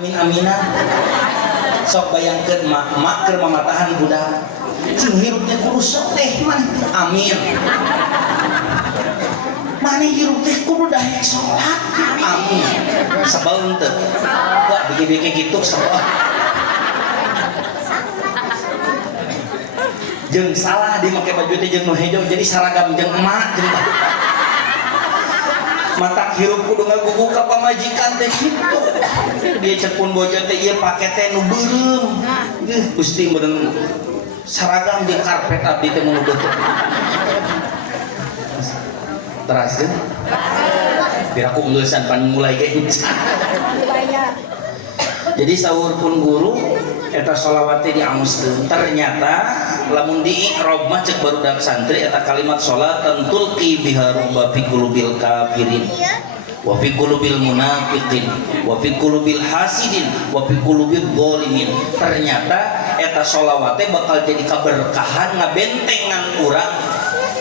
amin aminan sok bayangkeun mak keur mamatahan budak cing hirup teh kudu soleh man amin mana hirup teh kudu daek salat amin sebel teu da bege-bege kitu sebel jeung salah di make baju teh jeung nu hijau jadi saragam jeung emak jeung mata hirup kudu ngagugu ka pamajikan teh kitu dia cepun bojo teh ieu pake teh nu beureum Gusti meureun saragam jeung karpet abdi teh mun beuteut teras deui biraku geuleusan pan mulai ge jadi saur pun guru eta sholawat teh dianguskeun ternyata lamun di i'rab mah cek barudak santri eta kalimat sholatan tulqi biha rubba fi qulubil kafirin wa fi qulubil munafiqin wa fi qulubil hasidin wa fi qulubil zalimin ternyata eta sholawat teh bakal jadi kaberkahan ngabentengan urang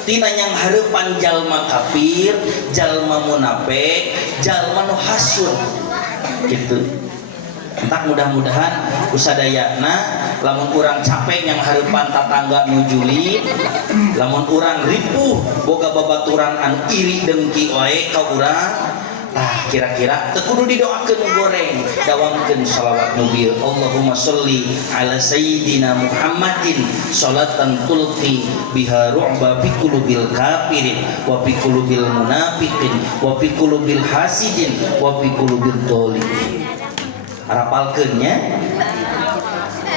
tina nyang hareupan jalma kafir jalma munafik jalma nu hasud gitu. Entah mudah-mudahan usadayana lamun urang capek yang hareupan tatangga nu julid lamun urang ripuh boga babaturan anu iri dengki wae ka urang tah kira-kira teu kudu didoakeun goreng dawamkeun shalawat mubil Allahumma sholli ala sayyidina Muhammadin sholatan tulqi biha ru'ba fi qulubil kafirin wa fi qulubil munafiqin wa fi qulubil hasidin wa fi qulubil dhalimin rapalkeunnya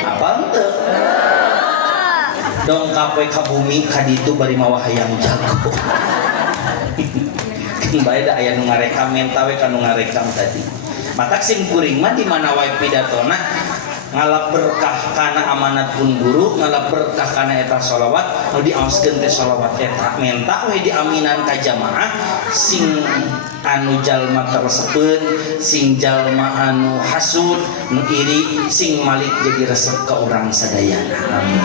apal teu dongkap we ka bumi ka ditu bari mawa hayang jago bae da aya nu ngarekam menta we ka nu ngarekam tadi matak sim kuring mah di mana wae pidatona ngalap berkah kana amanat pun guru ngalap berkah kana eta sholawat nu diaoskeun teh sholawat eta menta we diaminan ka jamaah sing anu jalma tersebut sing jalma anu hasud nu iri sing malik jadi resep ka urang sadayana amin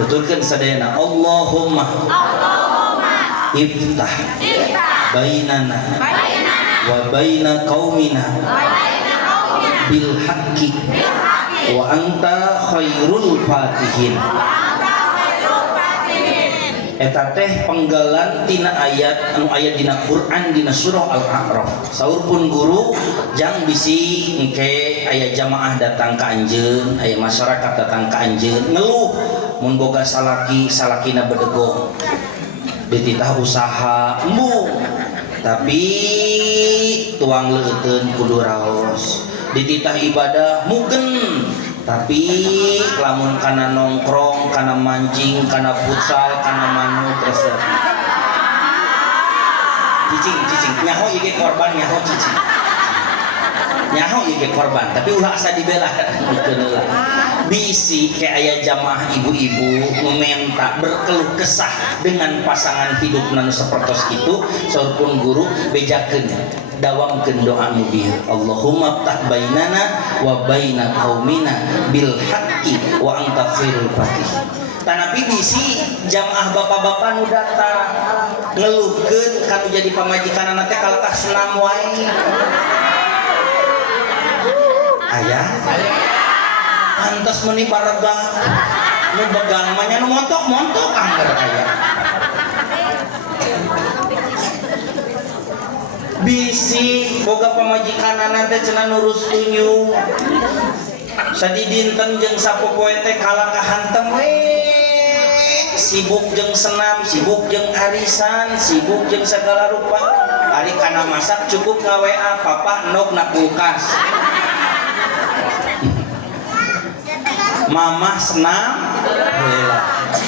tutulkeun sadayana Allahumma iftah bainana wa baina qaumina bil haqqi wa anta khairul fatihin eta teh penggalan tina ayat anu aya dina Quran dina surah Al-A'raf saur pun guru jang bisi engke aya jamaah datang ka anjeun aya masyarakat datang ka anjeun ngeluh mun boga salakina bedegong dititah usaha embung tapi tuang leuteun kudu raos dititah ibadah mugen tapi lamun kana nongkrong kana mancing kana futsal kana manut resep cicing nyaho ieu ge korban nyaho cicing nyaho ieu ge korban tapi ulah asa dibela gitu lah bisi ke aya jamaah ibu-ibu mementa berkeluh kesah dengan pasangan hidup nanu sapertos kitu saur pun guru bejakeun dawamkeun doa mubil Allahumma ftah bainana wa baina qaumina bil haqqi wa anta khairul fatihin tanapi bisi jamaah bapak-bapak nu datang ngeluhkeun kanu jadi pamajikanana teh kalekah senam wae aya pantes meuni parega nu begang mah nya nu montok-montok angger aya bisi boga pamajikanana teh cenah nurus tunyu sadi dinten jeung sapopoe teh kalakah hantem we sibuk jeung senam sibuk jeung arisan sibuk jeung segala rupa ari kana masak cukup nga-WA papa endog na kulkas mama senam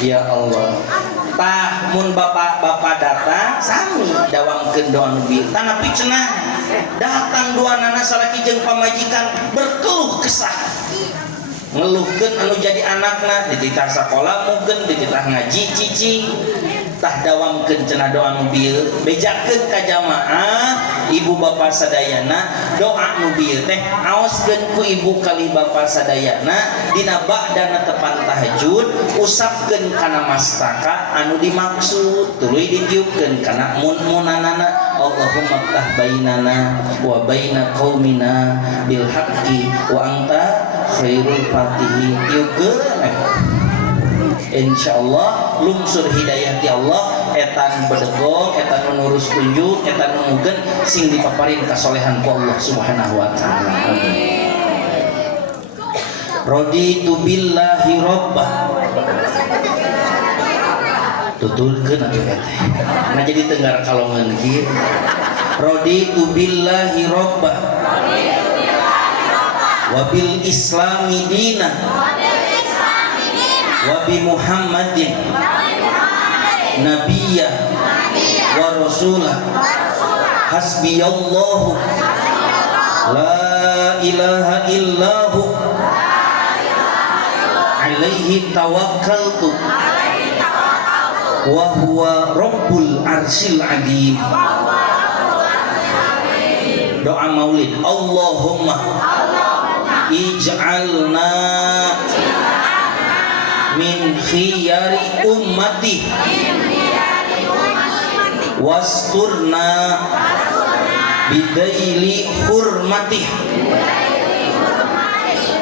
ya Allah tah mun bapak-bapak datang sami dawamkeun doa nubil tanapi cenah datang duanana salaki jeung pamajikan berkeluh kesah ngeluhkeun anu jadi anakna dititah sakola mugen dititah ngaji cicing tah dawamkeun cenah doa nu bieu bejakeun ka jamaah ibu bapa sadayana doa nu bieu teh aoskeun ku ibu kali bapa sadayana dina ba'dana tepan tahajud usapkeun kana mastaka anu dimaksud tuluy ditiupkeun kana mun-munanana Allahumma ftah bainana wa baina qaumina bil haqqi wa anta khairul fatihin tiupkeun insyaallah lungsur hidayah ti Allah etan bedegong etan menurus tunjuk etan numugeun sing dipaparin kasolehan ku Allah subhanahu wa ta'ala amin. Raditu billahi rabbah tutulkeun atuh eta nah jadi tenggar kalongeun kieu raditu billahi rabbah wa bil islami dinah wa bi Muhammadin nabiyya wa rasulah hasbiyallahu la ilaha illahu alaihi tawakkaltu wa huwa rabbul arsyil azim. Doa maulid Allahumma ij'alna min khiyari ummati wasturna bidaili hurmati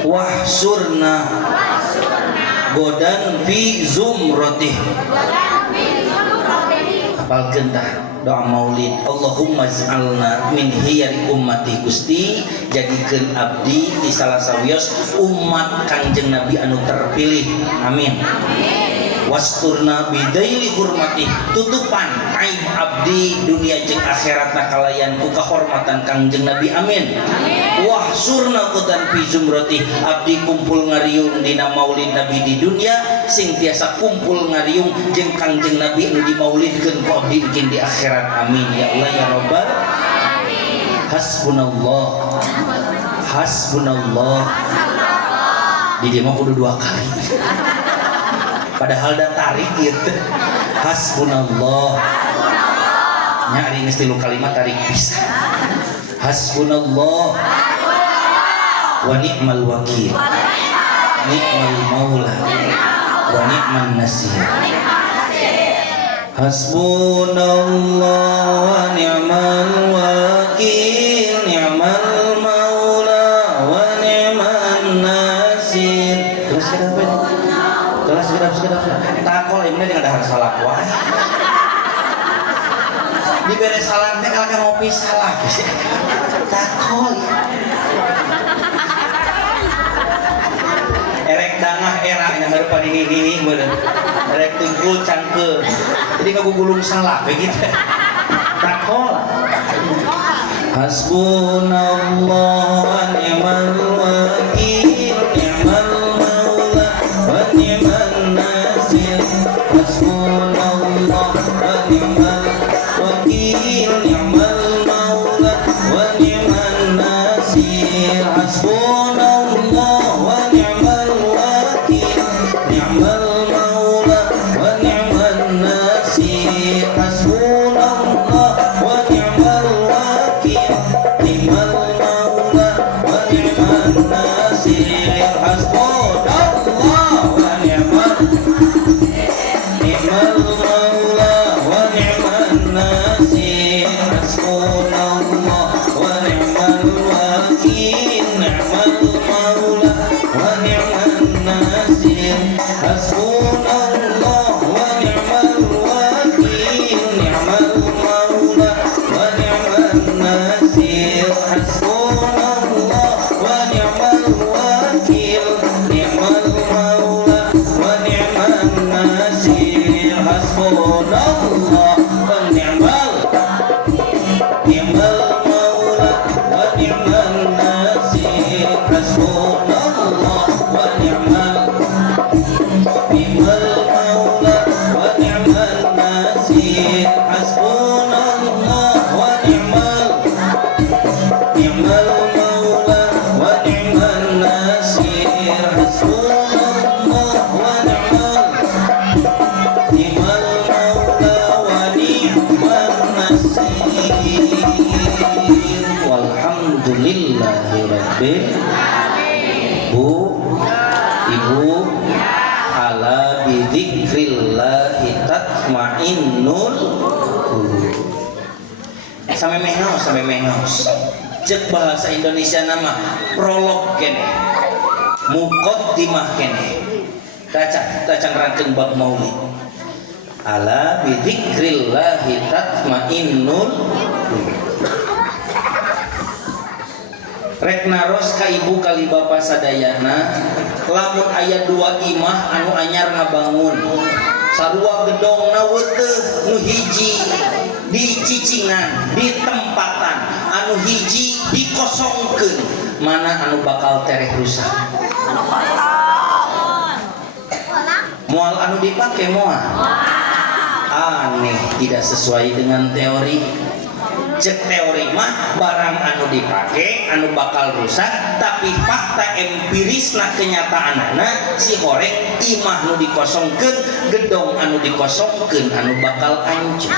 wahsurna godan fi zumratih. Apalkeun tah doa maulid Allahumma ij'alna min khiyari ummati Gusti jadikeun abdi di salah sawios umat Kangjeng Nabi anu terpilih amin. Wasturna bidaili hurmati tutupan aib abdi dunia jeung akhiratna kalayan ku kahormatan Kangjeng Nabi amin. Wahsurna qudan fi zumrati abdi kumpul ngariung dina maulid Nabi di dunia sing tiasa kumpul ngariung jeung Kangjeng Nabi anu dimaulidkeun ku abdi mungkin di akhirat amin ya Allah ya Rabbal hasbunallah hasbunallah di dia mah kudu 2 kali padahal da tarik gitu hasbunallah nyari geus 3 kalimat tarik bisa hasbunallah wa ni'mal wakil ni'mal maula wa ni'man nasir hasbunallah wa ni'mal wakil ni'mal maula wa ni'man nasir. Terus kenapa? Kelas sekedap takol ini dengan dahar salak wae dibere salaknya kalau kan ngopi salak takol erek dangah era yang harupa dini meureun erek tungkul cangkeul jadi ngagugulung salak begitu takol hasbunallah wa ni'mal wakil ni'mal maula wa ni'man nasir hasbunallah wa ni'mal wakil ni'mal maula wa ni'man nasir hasbunallah wa ni'mal wakil ni'mal maula wa ni'man nasir hasbunallah wa ni'mal wakil ni'mal maula wa ni'man nasir hasbunallah wa ni'mal maula wa ni'man nasir hasbunallah wa ni'mal wakil ni'mal Bu, ibu, ala bidzikrillahi tatmainnul qulub. Sampai mehnaos. Cek bahasa Indonesia nama prolog kene, muqaddimah kene. Tacan rangkeun bab maulid. Ala bidzikrillahi tatmainnul qulub. Rek naros ka ibu kali bapa sadayana, lamun aya dua imah anu anyar ngabangun, sarua gedongna weuteuh, nu hiji di cicingan, di tempatan, anu hiji dikosongkeun, mana anu bakal tereh rusak? Moal anu dipake moal aneh, tidak sesuai dengan teori. Cek teori mah barang anu dipake anu bakal rusak, tapi fakta empirisna kenyataanana si horeng imah nu dikosongkeun, gedong anu dikosongkeun anu bakal hancur.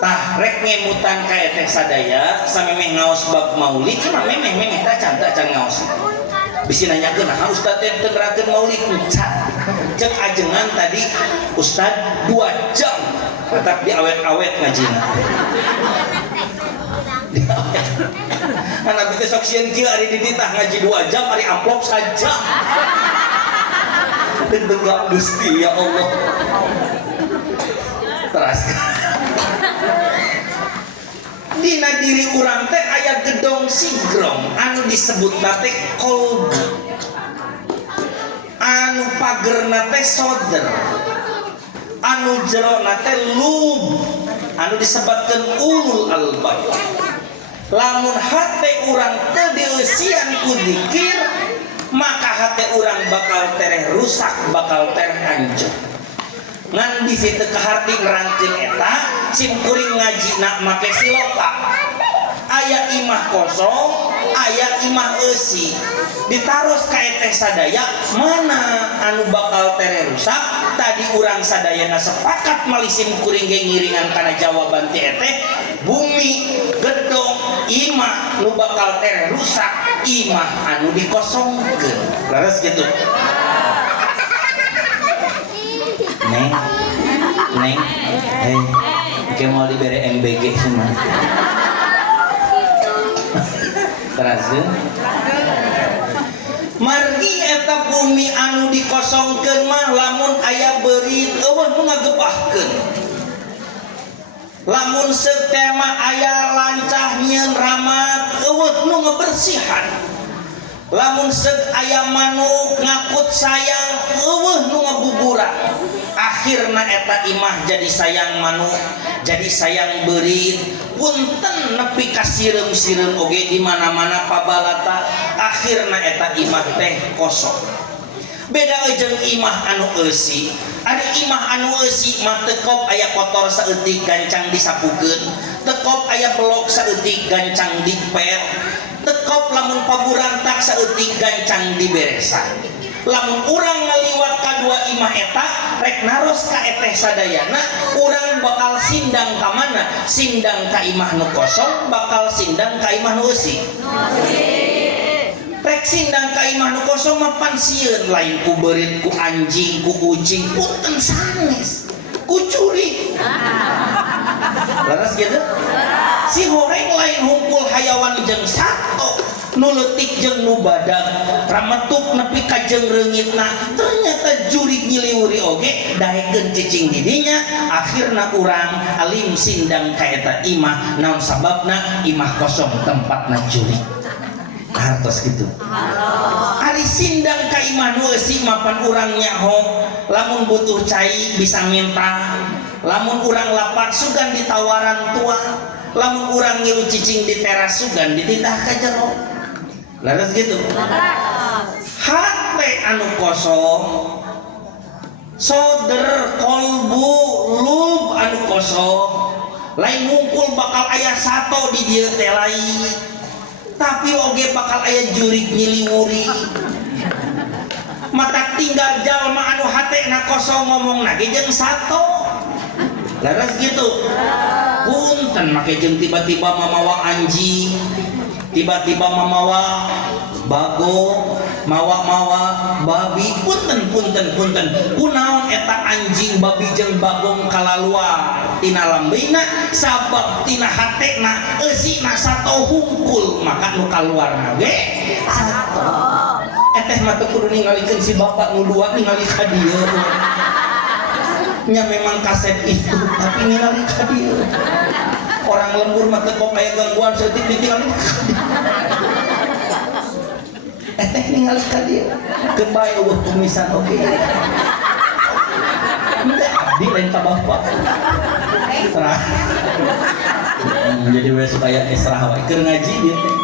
Tah rek ngemutan ka teh sadaya samemeh ngaos bab maulid mah memeh tacan ngaos. Bisi nanyakeun nah ustaz teh teu ngerakeun maulid cek ajengan tadi ustaz 2 jam tetap diawet-awet ngajina. Anak kita sok sieun kieu ari di tah ngaji 2 jam ari amplop saja. Deg-degan Gusti ya Allah. Teraskan. Dina diri urang teh aya gedong sigrong anu disebutna teh kolbu. Anu pagerna teh soder. Anu jerona teh lub, anu disebutkeun ulul albab. Lamun hate urang teu dieusian ku dzikir, maka hate urang bakal tereh rusak, bakal tereh hancur. Ngan di situ kaharti ngerangkeun eta simkuring ngajina make siloka. Aya imah kosong, aya imah eusi. Ditaros ka eteh sadaya mana anu bakal tereh rusak. Tadi urang sadayana sepakat malisim kuring ge ngiringan kana jawaban ti eteh bumi, gedong, imah nu bakal tereh rusak, imah anu dikosongkeun. Laras gitu. Neng, oke mau diberi MBG semua. Terasa? Margi eta bumi anu dikosongkeun mah lamun aya beurit eueuh nu ngagebahkeun. Lamun setema aya lancah nyieun ramat eueuh nu ngabersihan. Lamun seug aya manuk ngakut sayang eueuh nu ngabuburan. Akhirna eta imah jadi sayang manuk, jadi sayang beurit, punten nepi ka sireum-sireum oge di mana-mana pabalata. Akhirna eta imah teh kosong. Beda jeung imah anu eusi. Ari imah anu eusi mah tekop aya kotor saeutik gancang disapukeun, tekop aya belok saeutik gancang dipel, tekop lamun paburantak saeutik gancang diberesan. Lamun urang ngaliwat ka dua imah eta rek naros ka eteh sadayana, urang bakal sindang ka mana? Sindang ka imah nu kosong, bakal sindang ka imah nu eusi. Rek sindang ka imah nu kosong mah pan sieun lain ku beurit, ku anjing, ku kucing, punten sanes, ku curi. Laras gitu? Si horeng lain hungkul hayawan jeung sato, nu leutik jeung nu badag, rametuk nepi ka jeung reungitna, ternyata jurig nyiliwuri oge daekeun cicing didinya. Akhirna urang alim sindang ka eta imah, naon sababna? Imah kosong tempatna jurig. Hartos gitu. Ari sindang ka imah nu eusi mapan urang nyaho, lamun butuh cai bisa minta, lamun urang lapar sugan ditawaran tua, lamun urang ngilu cicing di teras sugan dititah ka jero. Laras gitu. Hate anu kosong, soder kolbu lub anu kosong, lain ngungkul bakal aya sato di dieu teh lain, tapi oge bakal aya jurig nyiliwuri. Mata tinggal jalma anu hatena kosong ngomongna ge jeung sato. Laras gitu. Punten make jeung tiba-tiba mamawa anjing, tiba-tiba mamawa bago mawa babi punten kunaon eta anjing babi jeung bagong kalaluar tina lambena sabab tina hatena eusina sato hungkul maka nu kaluarna ge sato eteh mah teu kudu ningalikeun si bapak nu dua ningali ka dieu nya memang kaset itu tapi ningali ka dieu orang lembur mah teu kok aya gangguan seutik ditinggal eteh ningali ka dieu kebae eueuh kumisan oke abdi lain ka bapak serah jadi we supaya serah wae keur ngaji dieu teh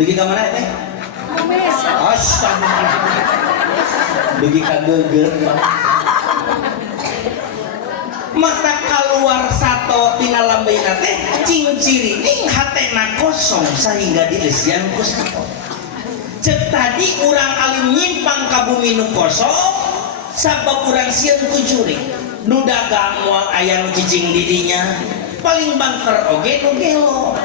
dugi ka mana teh astagfirullah dugi ka geugeut mata keluar sato tina lambeina teh cing cirining hatena kosong sehingga dieusian ku sato cek tadi urang alim nyimpang ka bumi nu kosong sabab urang sieun ku jurig nu dagang moal aya nu cicing didinya paling banter oge nu gelo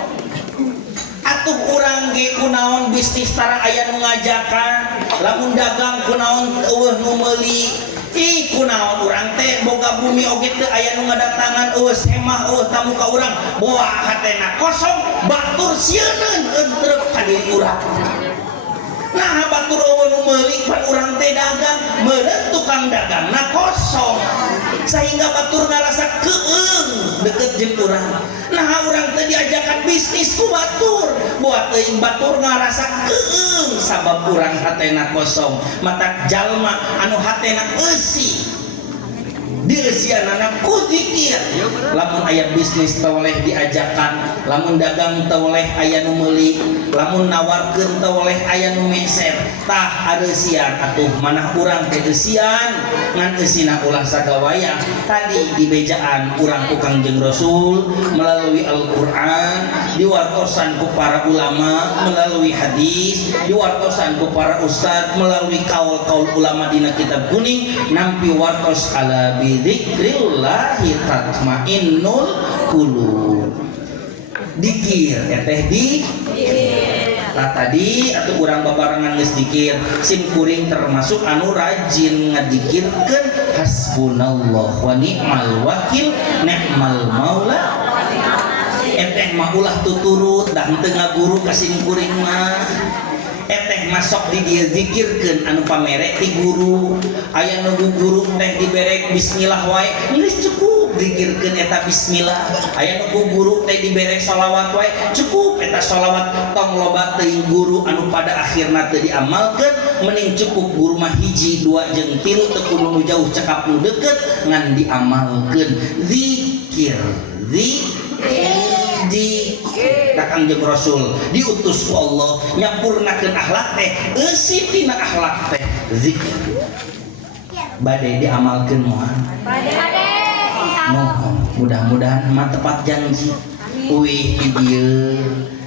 atuh urang ge kunaon bisnis tara aya nu ngajakan lamun dagang kunaon eueuh nu meuli ih kunaon urang teh boga bumi oge teu aya nu ngadatangan eueuh semah eueuh tamu ka urang boa hatena kosong batur sieuneun entreuk ka diri urang nah batur eueuh nu meuli pan urang teh dagang meureun tukang dagangna kosong sehingga batur ngarasa keung deket jeung urang nah urang teh diajakan bisnis ku batur buat teuing batur ngarasa keung sabab urang hatena kosong mata jalma anu hatena eusi dieusianana ku zikir lamun aya bisnis teu oleh diajakan lamun dagang teu oleh aya nu meuli lamun nawarkeun teu oleh aya nu meser tah adeusian atuh manah urang teh eusian ngan eusina ulah sagawaya tadi di bejaan urang ku Kangjeng Rasul melalui Al-Qur'an diwartosan ku para ulama melalui hadis diwartosan ku para ustad melalui kaul-kaul ulama dina kitab kuning nampi wartos ala dzikrillahi tatmainnul qulub dikir eteh di nah tadi atau urang babarengan geus dikir sim kuring termasuk anu rajin ngadikirkeun hasbunallah wa ni'mal wakil ni'mal maula eteh mah ulah tuturut da henteu ngaguru ka sim kuring mah eteh masuk di dia zikirkeun anu pamere ti guru aya nu guru teh diberek bismillah wae geus cukup zikirkeun eta bismillah aya nu guru teh diberek shalawat wae cukup eta shalawat tong loba teuing guru anu pada akhirna teu diamalkeun mending cukup guru mah hiji dua jeung tilu teu kudu nu jauh cekap nu deukeut ngan diamalkeun zikir di Kangjeng Rasul diutus ku Allah nyampurnakeun akhlak teh eusi tina akhlak teh zikir bade diamalkeun moal mohon mudah-mudahan mah tepat janji uih di dieu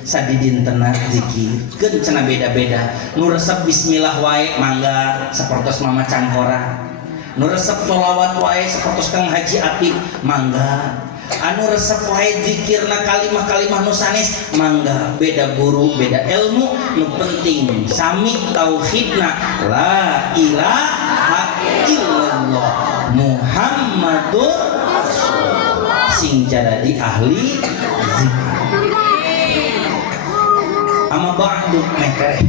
sadidintena zikir keun cenah beda-beda nu resep bismillah wae mangga sapertos mama cangkora nu resep sholawat wae sapertos Kang Haji Atib mangga anu resep wae zikirna kalimah-kalimah nu sanes mangga beda guru beda ilmu nu penting sami tauhidna la ilaha illallah Muhammadur Rasulullah sing jadi ahli zikir ama ba'du mekeh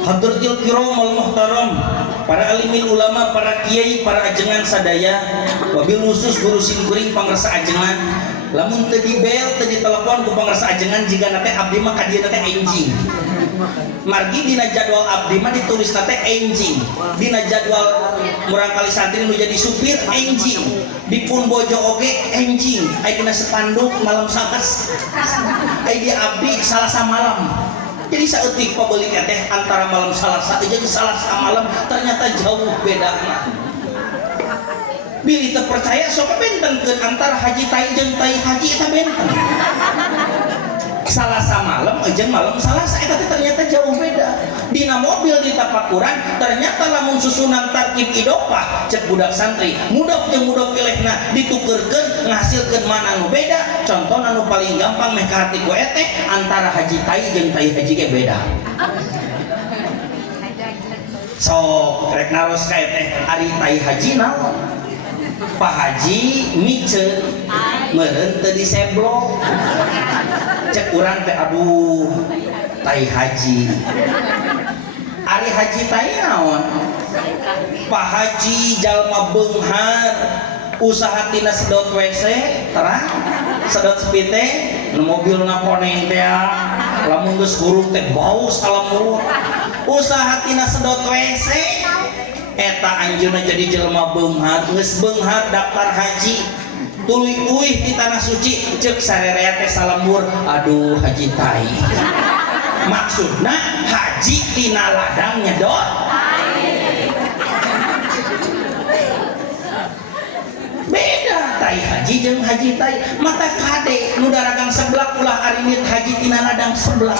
hadratil kiramul muhtaram para alimin ulama para kiai para ajengan sadaya wabil khusus guru simkuring pangrasa ajengan lamun teu dibel teu ditelepon ku pangrasa ajengan jika nate abdi mah ka dieu teh enjing margi dina jadwal abdi mah ditulis nate enjing dina jadwal murang kali santri nu jadi supir enjing dipun bojo oge enjing aya dina spanduk malam sakas aya di abdi salasa malam jadi saeutik pabeulik teh antara malam salasa jeung salasa malam ternyata jauh bedana bilih teu percaya sok bentenkeun antara haji tai jeung tai haji eta benten salasa malam jeung malam salasa eta ternyata jauh beda dina mobil di tapakuran ternyata lamun susunan tarkib idopah cek budak santri mudok jeung mudok pilehna ditukeurkeun ngahasilkeun mana nu beda contoh anu paling gampang meh ka hati ku eteh antara haji tai jeung tai haji ge beda. Sok rek naros ka eteh ari tai haji naon? Pak Haji miceun meureun teu diseblok. Cek urang teh aduh tai haji. Ari haji tai naon? Pak Haji jalma beunghar usaha tina sedot WC terang sedot sepite nu mobilna koneng teh lamun geus huruf teh bau salamur usaha tina sedot WC eta anjeunna jadi jelema beunghar geus beunghar daftar haji tuluy uih di tanah suci ceuk sarerea teh salamur aduh haji tai maksudna haji tina ladang nyedot beda tai haji jeung haji tai mata kade nu daragang sebelah ulah arimit haji tina ladang sebelah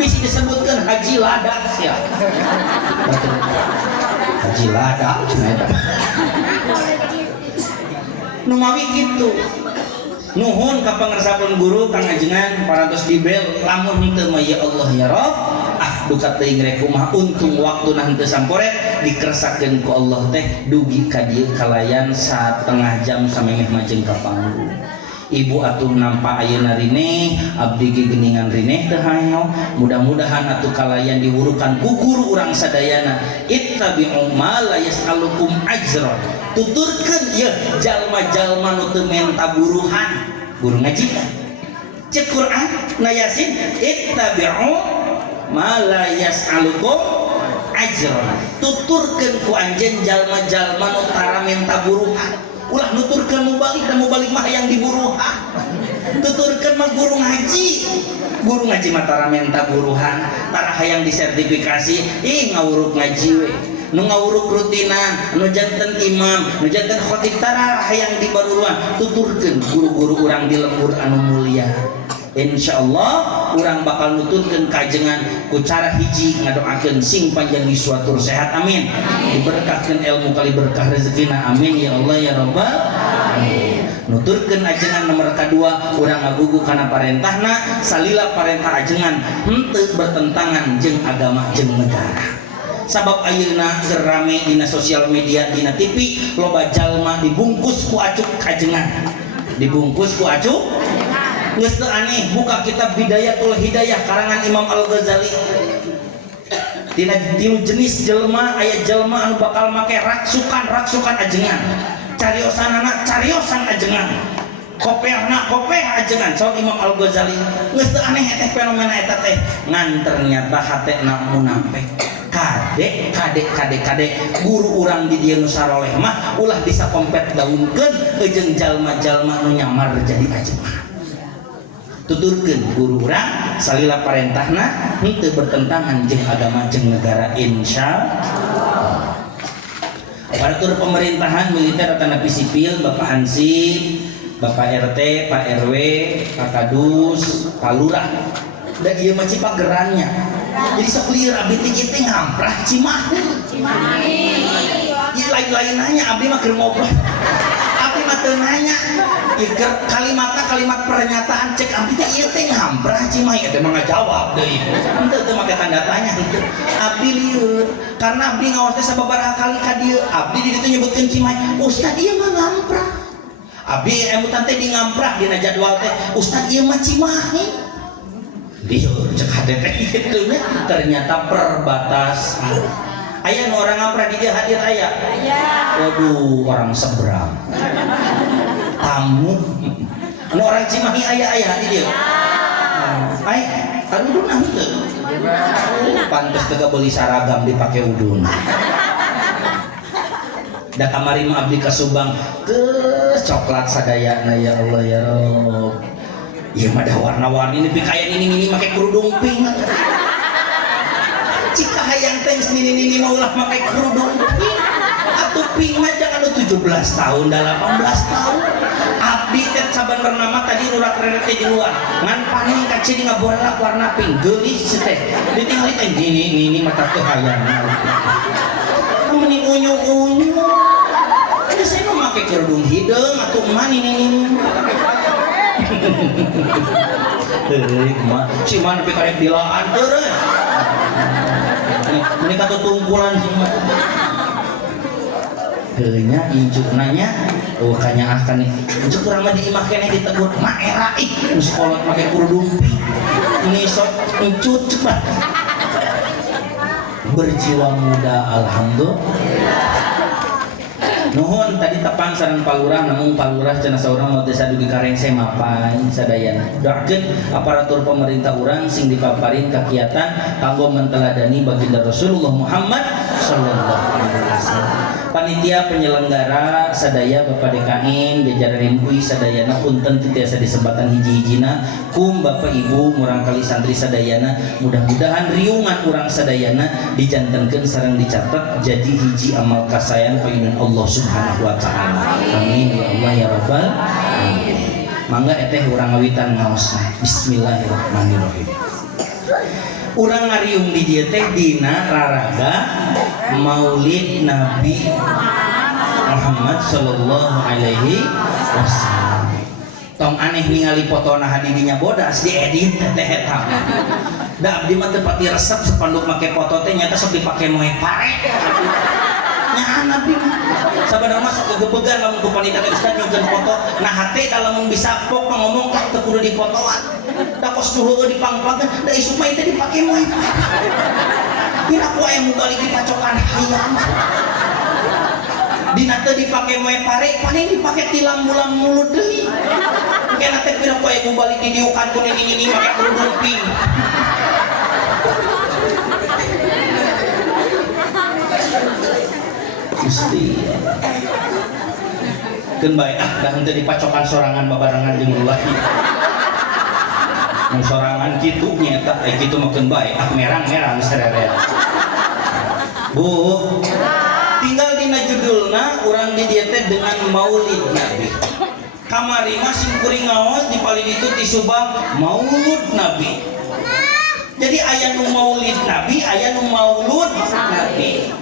bisa disebutkan haji ladak sia haji ladak nu mawi kitu nuhun ka pangarsapun guru kang ajengan parantos dibel lamun henteu mah ya Allah ya Rabb duka teuing rek kumaha untung waktuna henteu samporet dikeresakeun ku Allah teh dugi ka dieu kalayan 1/2 jam samemeh majeng ka panggung. Ibu atuh nampak ayeuna rine abdi ge geuningan rine teu hayang mudah-mudahan atuh kalayan diwurukan ku guru urang sadayana ittabi'u ma la yas'alukum ajran tuturkeun ieu jalma-jalma nu teu menta buruhan guru ngaji cek Quran na Yasin ittabi'u ma la yas'alukum ajran tuturkeun ku anjeun jalma-jalma nu tara menta buruhan ulah nuturkeun mubalik dan mubalik mah yang diburuhan tuturkeun mah guru ngaji mah tara menta buruhan tara hayang disertifikasi ngawuruk ngaji we nu ngawuruk rutinan nu janten imam nu janten khatib tara hayang dibaruruan tuturkeun guru-guru urang di lembur anu mulia. Insyaallah urang bakal nuturkeun kajengan ku cara hiji ngadoakeun sing panjang yuswa tur sehat amin diberkahkeun ilmu kali berkah rezekina amin ya Allah ya Rabbal alamin. Nuturkeun ajengan nomor kadua urang ngagugu kana parentahna salila parentah ajengan henteu bertentangan jeung agama jeung negara sabab ayeuna keur rame dina sosial media dina TV loba jalma dibungkus ku acuk kajengan dibungkus ku acuk geus teu aneh buka kitab Bidayatul Hidayah karangan Imam Al-Ghazali tina tilu jenis jelema aya jelema anu bakal make raksukan ajengan cariosanana cariosan ajengan kopehna kopeh ajengan saur Imam Al-Ghazali geus teu aneh teh fenomena eta teh ngan ternyata hatena munafik kade guru urang di dieu nu saroleh mah ulah bisa kompet daunkeun jeung jalma-jalma nu nyamar jadi ajengan tuturkeun guru urang salila parentahna henteu bertentangan jeung agama jeung negara insyaallah. Aparatur pemerintahan militer atau napi sipil Bapak Hansip, Bapak RT, Pak RW, Pak Kadus, Pak Lurah dan ieu mah cipagerannya jadi sok lieur abdi teh ngamprah Cimahi lain-lain nanya abdi mah keur ngobrol abdi mah teu nanya kalimat pernyataan cek abdi teh ieu teh ngamprah Cimahi eta mah ngajawab deui henteu teu make tanda tanya henteu abdi lieur karena abdi ngaos teh sababaraha kali ka dieu abdi di ditu nyebutkeun Cimahi ustad ieu mah ngamprah abdi emutan teh di ngamprah dina jadwal teh ustad ieu mah Cimahi lieur cek hate teh kitu ternyata perbatasan aya nu orang ngamprah di dia hadir aya waduh orang seberang tamu nu orang Cimahi aya di dia ai udun henteu pantes teu beuli saragam dipake udun da kamari mah abdi kasubang geus coklat sadayana ya Allah ya Rabb ieu mah da warna-warni nepi kaya nini make kerudung pink cika hayang teh nini mah ulah make kerudung pink atuh pink mah jangan 17 tahun dan 18 tahun abdi teh sabenerna mah tadi ulah keren teh di luar ngan paning ka cing ngaborelak warna pink geulis teh ditinggali teh nini mata teh hayang meni unyu-unyu ada saya mah make kerudung hideung atuh mah nini Si mana tapi karek dilaan teureun. Ini kata tumpulan sih mah. Heunya injuk nanya, oh kanya akan nih. Injuk urang mah diimah keneh ditegur, "Ma era ih, geus kolot make kurudumpi." Ini sok encut cepat. Berjiwa muda alhamdulillah. Nuhun tadi tepang sareng palurah namun palurah cenah saurang moal teu sadugi karengse mapan sadayana. Doakeun aparatur pemerintah urang sing dipaparin kakiatan kanggo menteladani baginda Rasulullah Muhammad sallallahu alaihi wasallam. Panitia penyelenggara sadaya Bapak DKM jajaran MUI sadayana punten tiasa disebatan hiji-hijina kum Bapak Ibu murang kali santri sadayana mudah-mudahan riungan urang sadayana dijantenkeun sareng dicatat jadi hiji amal kasayan payunan Allah Subhanahu wa taala. Amin ya Allah ya rabbal alamin. Mangga eteh urang ngawitan ngaosna. Bismillahirrahmanirrahim. Urang ngariung di dieu teh dina raraga Maulid Nabi Muhammad sallallahu alaihi wasallam. Tong aneh ningali fotona hadidinya bodas diedit teh eta. Da abdi mah teu pati resep sepanduk make foto teh nyata sok dipake moe pare. Nyahan abdi mah. Sabanana mah sok gebegan lamun ku panitia ustaz nyugeun foto, nah hate da lamun bisa pok ngomong teu kudu difotoan. Da kos dulu dipangpangkeun, da isuk mah teh dipake moe pare. Kira ku aya mubalik dipacokan hayam. Dina teu dipake moe pare, paling dipake tilam bulan mulut deui. Kena teh kira ku aya mubalik didiukan ku ini make kerudung pink. Gusti. Keun bae dah henteu dipacokan sorangan babarengan jeung lelaki. Mun sorangan kitu nyata kitu mah keun bae merang-merang serere. Bu, tinggal dina judulna urang di dieu teh dengan Maulid Nabi. Kamari mah sing kuring ngaos di paling itu ti Subang Maulud Nabi. Jadi aya nu Maulid Nabi, aya nu Maulud Nabi.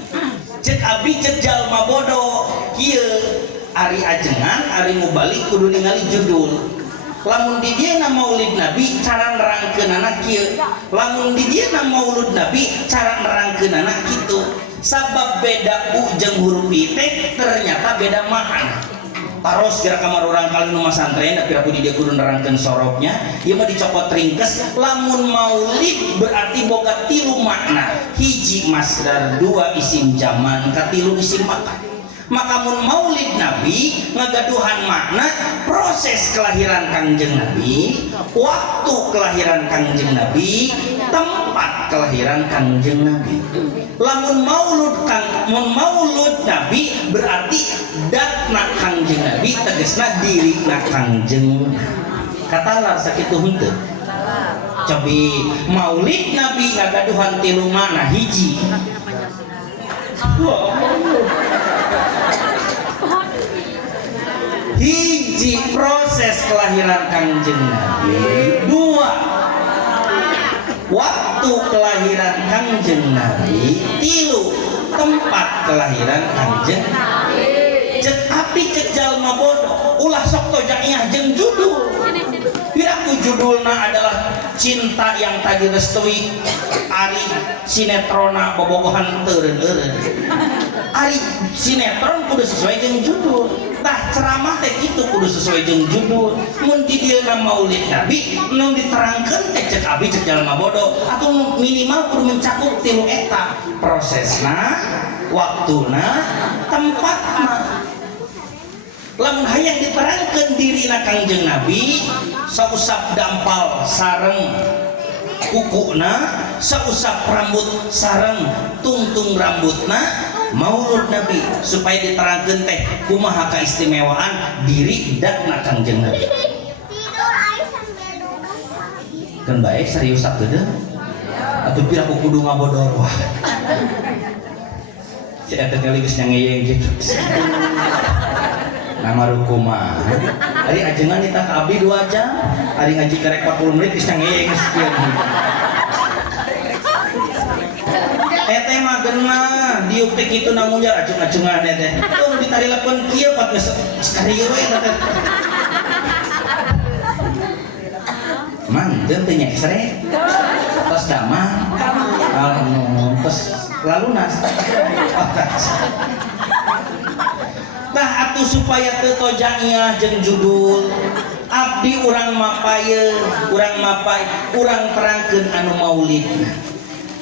Cek abdi cek jalma bodoh kieu ari ajengan ari mubalik kudu ningali judul. Lamun di dieu na Maulid Nabi cara nerangkeunana kieu, lamun di dieu na Maulud Nabi cara nerangkeunana kitu. Sabab beda u jeung huruf i teh ternyata beda makna. Taros kira kamar orang kali nu masantren tapi aku di dia kudu nerangkeun sorobnya ieu mah dicopot ringkes. Lamun maulid berarti boga tilu makna, hiji masdar, dua isim zaman, katilu isim makan. Maka mun maulid Nabi ngagaduhan makna proses kelahiran Kangjeng Nabi, waktu kelahiran Kangjeng Nabi, tempat kelahiran Kangjeng Nabi. Lamun maulud Nabi berarti datna Kangjeng Nabi tegesna dirina Kangjeng katalar sakitu henteu. Cobi maulid Nabi ngagaduhan tilu makna hiji. Hiji proses kelahiran Kangjeng Nabi, dua waktu kelahiran Kangjeng Nabi, tilu tempat kelahiran Kangjeng Nabi. Cek api cek jalma bodoh ulah sok tojaiyah jeung judul. Piraku judulna adalah cinta yang tadi restui ari sinetrona bobogohan teureun-eureun. Ari sinetron kudu sesuai jeung judul. Tah ceramah teh kitu kudu sesuai jeung judul. Mun di dieu Maulid Nabi nu diterangkeun teh cek abi cek jalma bodoh atau minimal kudu mencakup tilu eta. Prosesna, waktuna, tempatna. Lamun hayang diterangkeun dirina Kangjeng Nabi, sausap dampal sareng kukuna, sausap rambut sareng tungtung rambutna, maulud Nabi supaya diterangkeun teh kumaha kaistimewaan diri datna Kangjeng Nabi. Kan baik serius sakedeung. Atuh pira ku kudu ngabodor wah. Si eta kali geus nyangeyeng gitu. Nama rukuma hari ajengan kita ke abdi 2 jam hari ngaji kerek 40 menit bisa ngeyeng sekian ete mah genah diuk teh kitu namunjar acung-acungan teh tuh ditarilepkeun kieu pat geus sekali we teh mantep teu nyeksrek tos damang tos lalunas tah atuh supaya teu tojangnya jeung judul abdi urang mapaye urang terangkeun anu maulid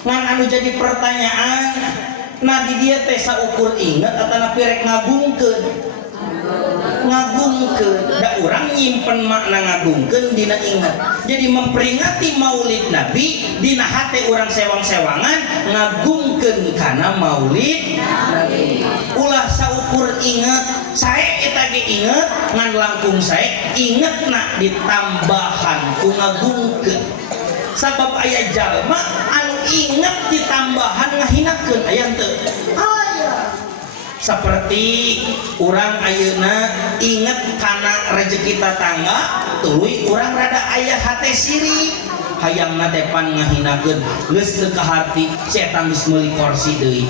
ngan anu jadi pertanyaan nah di dieu teh saukur inget atau pirek ngagungkeun da urang nyimpen makna ngagungkeun dina inget jadi memperingati maulid nabi dina hate urang sewang-sewangan ngagungkeun kana maulid nabi ulah saukur inget sae eta ge inget ngan langkung sae ingetna ditambahan ku ngagungkeun sabab aya jalma anu inget ditambahan ngahinakeun aya teu seperti urang ayeuna inget kana rezeki tatangga tuluy urang rada aya hate siri hayangna depan ngahinakeun geus teu kaharti si eta geus meuli kursi deui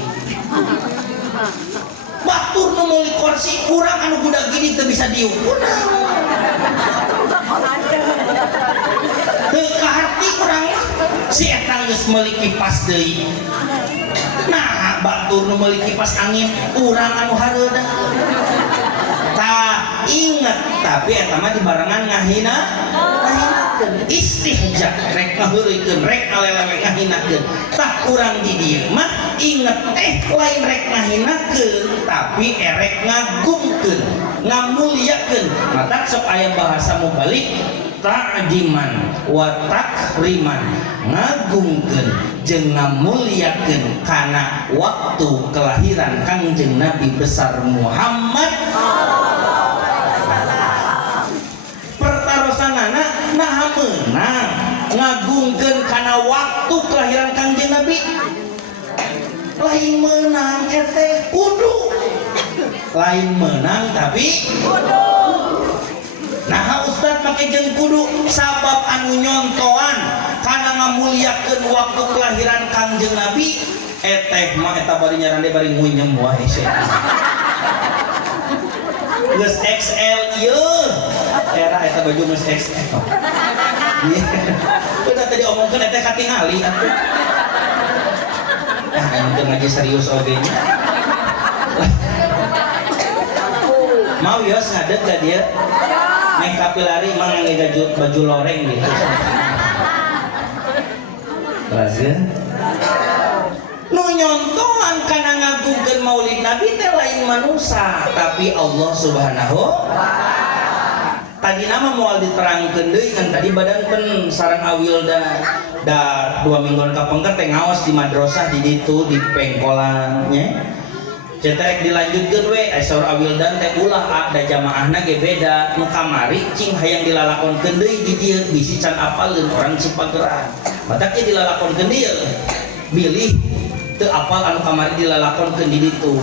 batur nu meuli kursi urang anu budak gini teu bisa diukur teu kaharti urang si eta geus meuli kipas deui nah batur nu meuli kipas angin urang anu hareuda tah inget tapi eta mah di barengan ngahinakeun istihja rek ngaheureukeun rek alelewe ngahinakeun tah urang di dieu mah inget lain rek ngahinakeun tapi erek ngagungkeun ngamulyakeun mata sok aya bahasa mubalik ta'diman wa takriman ngagungkeun jeung ngamulyakeun kana waktu kelahiran Kangjeng Nabi besar Muhammad pertarosanana naha meunang ngagungkeun kana waktu kelahiran Kangjeng Nabi lain meunang teh kudu lain menang tapi kudu nah Ustaz make jeung kudu sabab anu nyontoan kana ngamulyakeun waktu kelahiran Kangjeng Nabi eteh mah eta bari nyarande bari ngunyem wae sia geus XL ieu era eta baju geus XL udah tadi omongkeun eta katingali atuh anu ngaji serius oge nya mau yos ngadeg ka dia naik kapilari emang ngegajut baju loreng gitu razia nu nyontohan kana ngagungkeun maulid nabi teh lain manusia tapi Allah subhanahu tadi nama moal diterangkeun deui kan tadi badanten sareng Awilda da 2 mingguan kapengker teh ngaos di madrasah di ditu di pengkolan nya cetek dilanjutkeun we saur Awildan teh ulah ada jamaahna ge beda nu kamari cing hayang dilalakonkeun deui di dieu bisi can apalkeun orang Cipageran matak ge dilalakonkeun dieu bilih teu apal anu kamari dilalakonkeun di ditu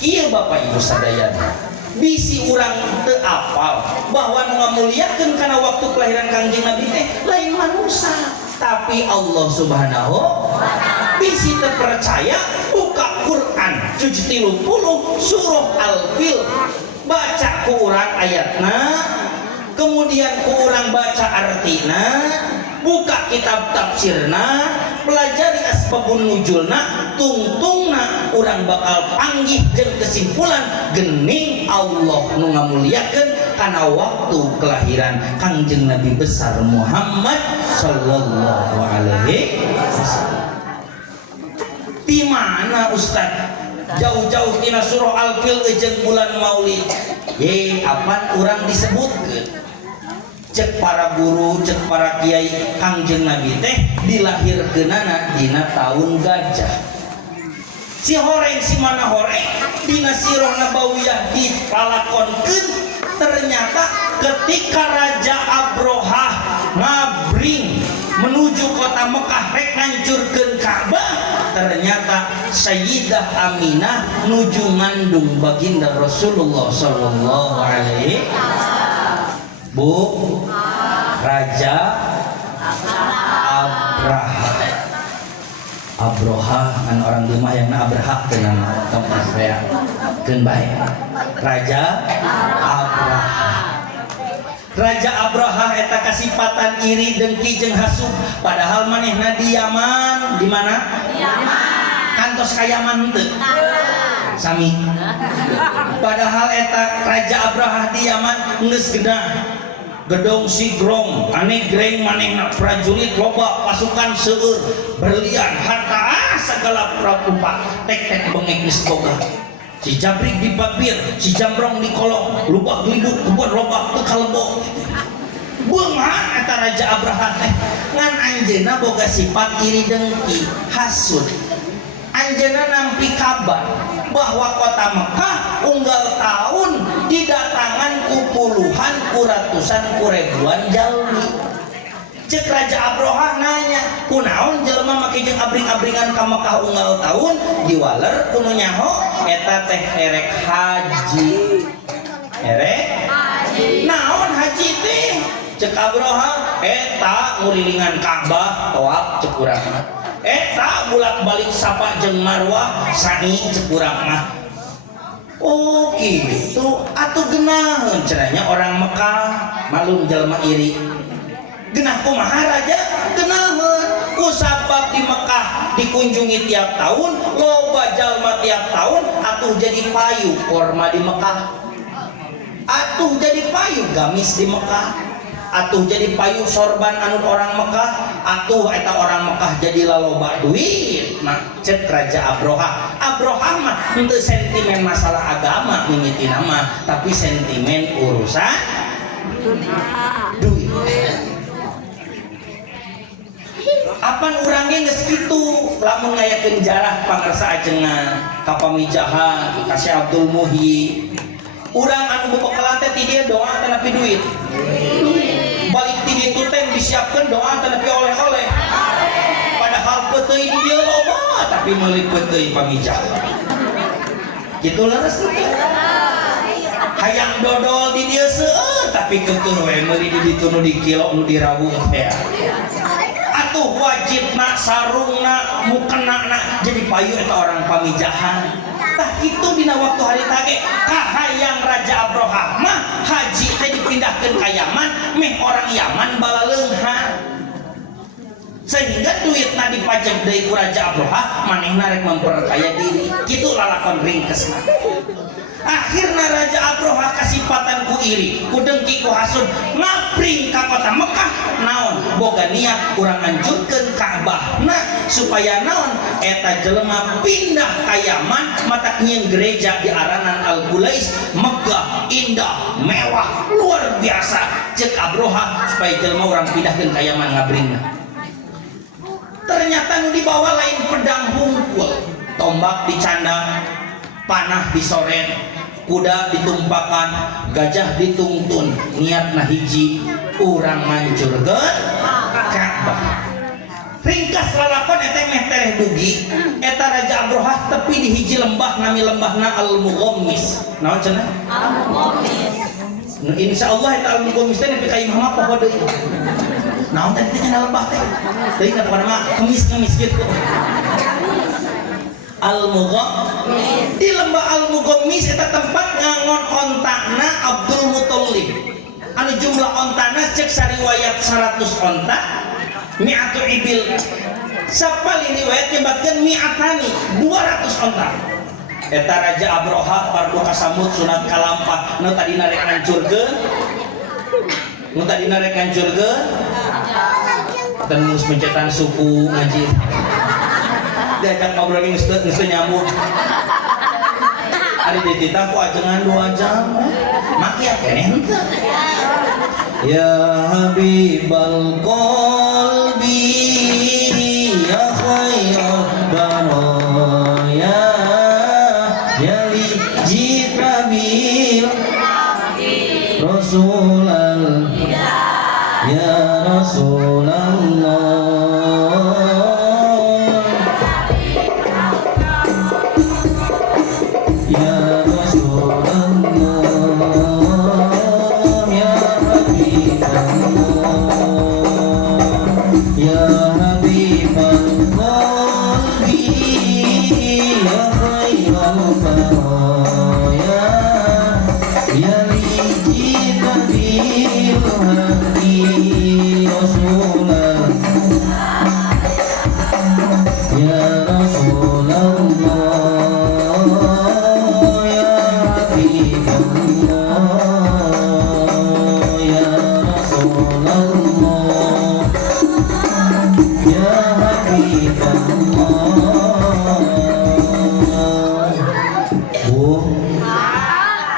kieu Bapak Ibu sadayana bisi urang teu apal bahwa nu ngamulyakeun kana waktu kelahiran Kangjeng Nabi teh lain manusia tapi Allah subhanahu bisi teu percaya buka Quran juz 30 surah Al-Fil baca ku urang ayatna kemudian ku urang baca artina buka kitab tafsirna pelajari asbabun nuzulna tungtungna urang bakal panggih jeung kesimpulan geuning Allah nu ngamulyakeun kana waktu kelahiran Kangjeng Nabi besar Muhammad sallallahu alaihi wasallam di mana Ustaz jauh-jauh tina surah Al-Fil jeung bulan Maulid ye apan urang disebutkeun cek para guru cek para kiai Kangjeng Nabi teh dilahirkeunana dina taun gajah si horeng si mana horeng dina sirah nabawiyah dipalakonkeun ternyata ketika Raja Abrohah ngabring menuju kota Mekah rek ngancurkeun Ka'bah ternyata Sayyidah Aminah nuju ngandung baginda Rasulullah sallallahu alaihi Bu Raja Abroha kan orang di mah yang Abraha dengan tempat saya keun bae Raja Abraha Raja Abraha eta kasipatan iri dengki jeung hasud padahal manehna di Yaman. Di mana? Yaman. Kantos ka Yaman henteu? Sami. Padahal eta Raja Abraha di Yaman geus genah gedong sigrong ane greng manehna prajurit loba pasukan seueur berlian harta segala prapupa tek bengek geus boga. Si Jabrik di papir, si Jambrong di kolong, lubak gelibuk, kubur lobak teu kalebo. Beungan eta Raja Abraha teh ngan anjeunna boga sifat iri dengki, hasud. Anjeunna nampi kabar bahwa kota Mekah unggal tahun didatangan ku puluhan ku ratusan ku ribuan jalmi. Cek Raja Abraha nanya, kunaon jelema make jeung abring-abringan ka Mekah unggal tahun diwaler kuno nyaho eta teh erek haji. Erek haji. Naon haji teh? Cek Abraha eta ngurilingan Ka'bah tawaf cek urang mah. Eta bolak-balik Safa jeung Marwah sa'i cek urang mah. Oh gitu, atuh genaheun cenanya orang Mekah malum jelema iri. Genah kumaha raja? Genaheun kusabab di Mekah dikunjungi tiap tahun, loba jalma tiap tahun atuh jadi payu korma di Mekah. Atuh jadi payu gamis di Mekah. Atuh jadi payu sorban anu orang Mekah. Atuh eta orang Mekah jadi laloba duit. Nah, cek Raja Abraha. Abraha mah henteu sentimen masalah agama mimiti nama, tapi sentimen urusan duit. Apan urangnya geus kitu lamun ngayakeun jarah pangarsa ajengan ka pamijahan ka Syekh Abdul Muhyi. Urang anu bebekalan teh ti dieu doa teh nepi duit. Balik ti ditu teh disiapkeun doa teh nepi oleh-oleh. Padahal peuteuy di dieu loba tapi meuli peuteuy pamijahan. Kitu leres teh. Hayang dodol di dieu seueur tapi keukeun we meuli di ditu nu di kilo nu dirawuh teh. Atuh wajibna sarungna mukena jadi payu eta orang pamijahan. Tah kitu dina waktu hari tage kahayang Raja Abraha mah haji teh dipindahkeun ka Yaman meh orang Yaman balaleunghan. Sehingga duitna dipajak deui ku Raja Abraha manehna rek memperkaya diri. Kitu lalakon ringkesna. Akhirna Raja Abraha kasipatan ku iri, ku dengki ku hasud, ngapring ka kota Mekah. Naon? Boga niat urang anjurkeun Ka'bah. Nah, supaya naon? Eta jelema pindah ka Yaman, matak nyieun gereja di aranan Al-Bulais, megah, indah, mewah, luar biasa. Cek Abraha supaya jelema urang pindahkeun ka Yaman ngabringna. Ternyata nu dibawa lain pedang hungkul, tombak dicanda, panah disoret, kuda ditumpakan, gajah dituntun, niatna hiji urang ngancurkeun Ka'bah. Ringkas lalakon eta meh tereh dugi eta Raja Abraha tepi di hiji lembah nami lembahna Al-Mughammis. Naon cenah? Al-Mughammis. Nu insyaallah eta Al-Mughammis teh nepi ka imah mah poho deui. Naon teh cenah lembah teh? Deui na pokona mah kemis-kemis kitu. Al-Mughammis. Di lembah Al-Mughammis eta tempat ngangon ontakna Abdul Muthalib. Anu jumlah ontana cek sariwayat 100 onta, mi'atu ibil. Sapal riwayat nyebatkeun mi'atani 200 onta. Eta Raja Abraha pardu kasambut sunat kalampah nu tadina rek ngancurkeun. Nu tadina rek ngancurkeun. Teu geus mencetan suku ngaji. Diajak ngobrol geus teu nyambung. Ari dititah ku ajengan 2 jam. Maki keneh henteu. Ya Habibal qalbi ya khairal baraya ya li jibril rasulal ya Rasulullah. Ya Habib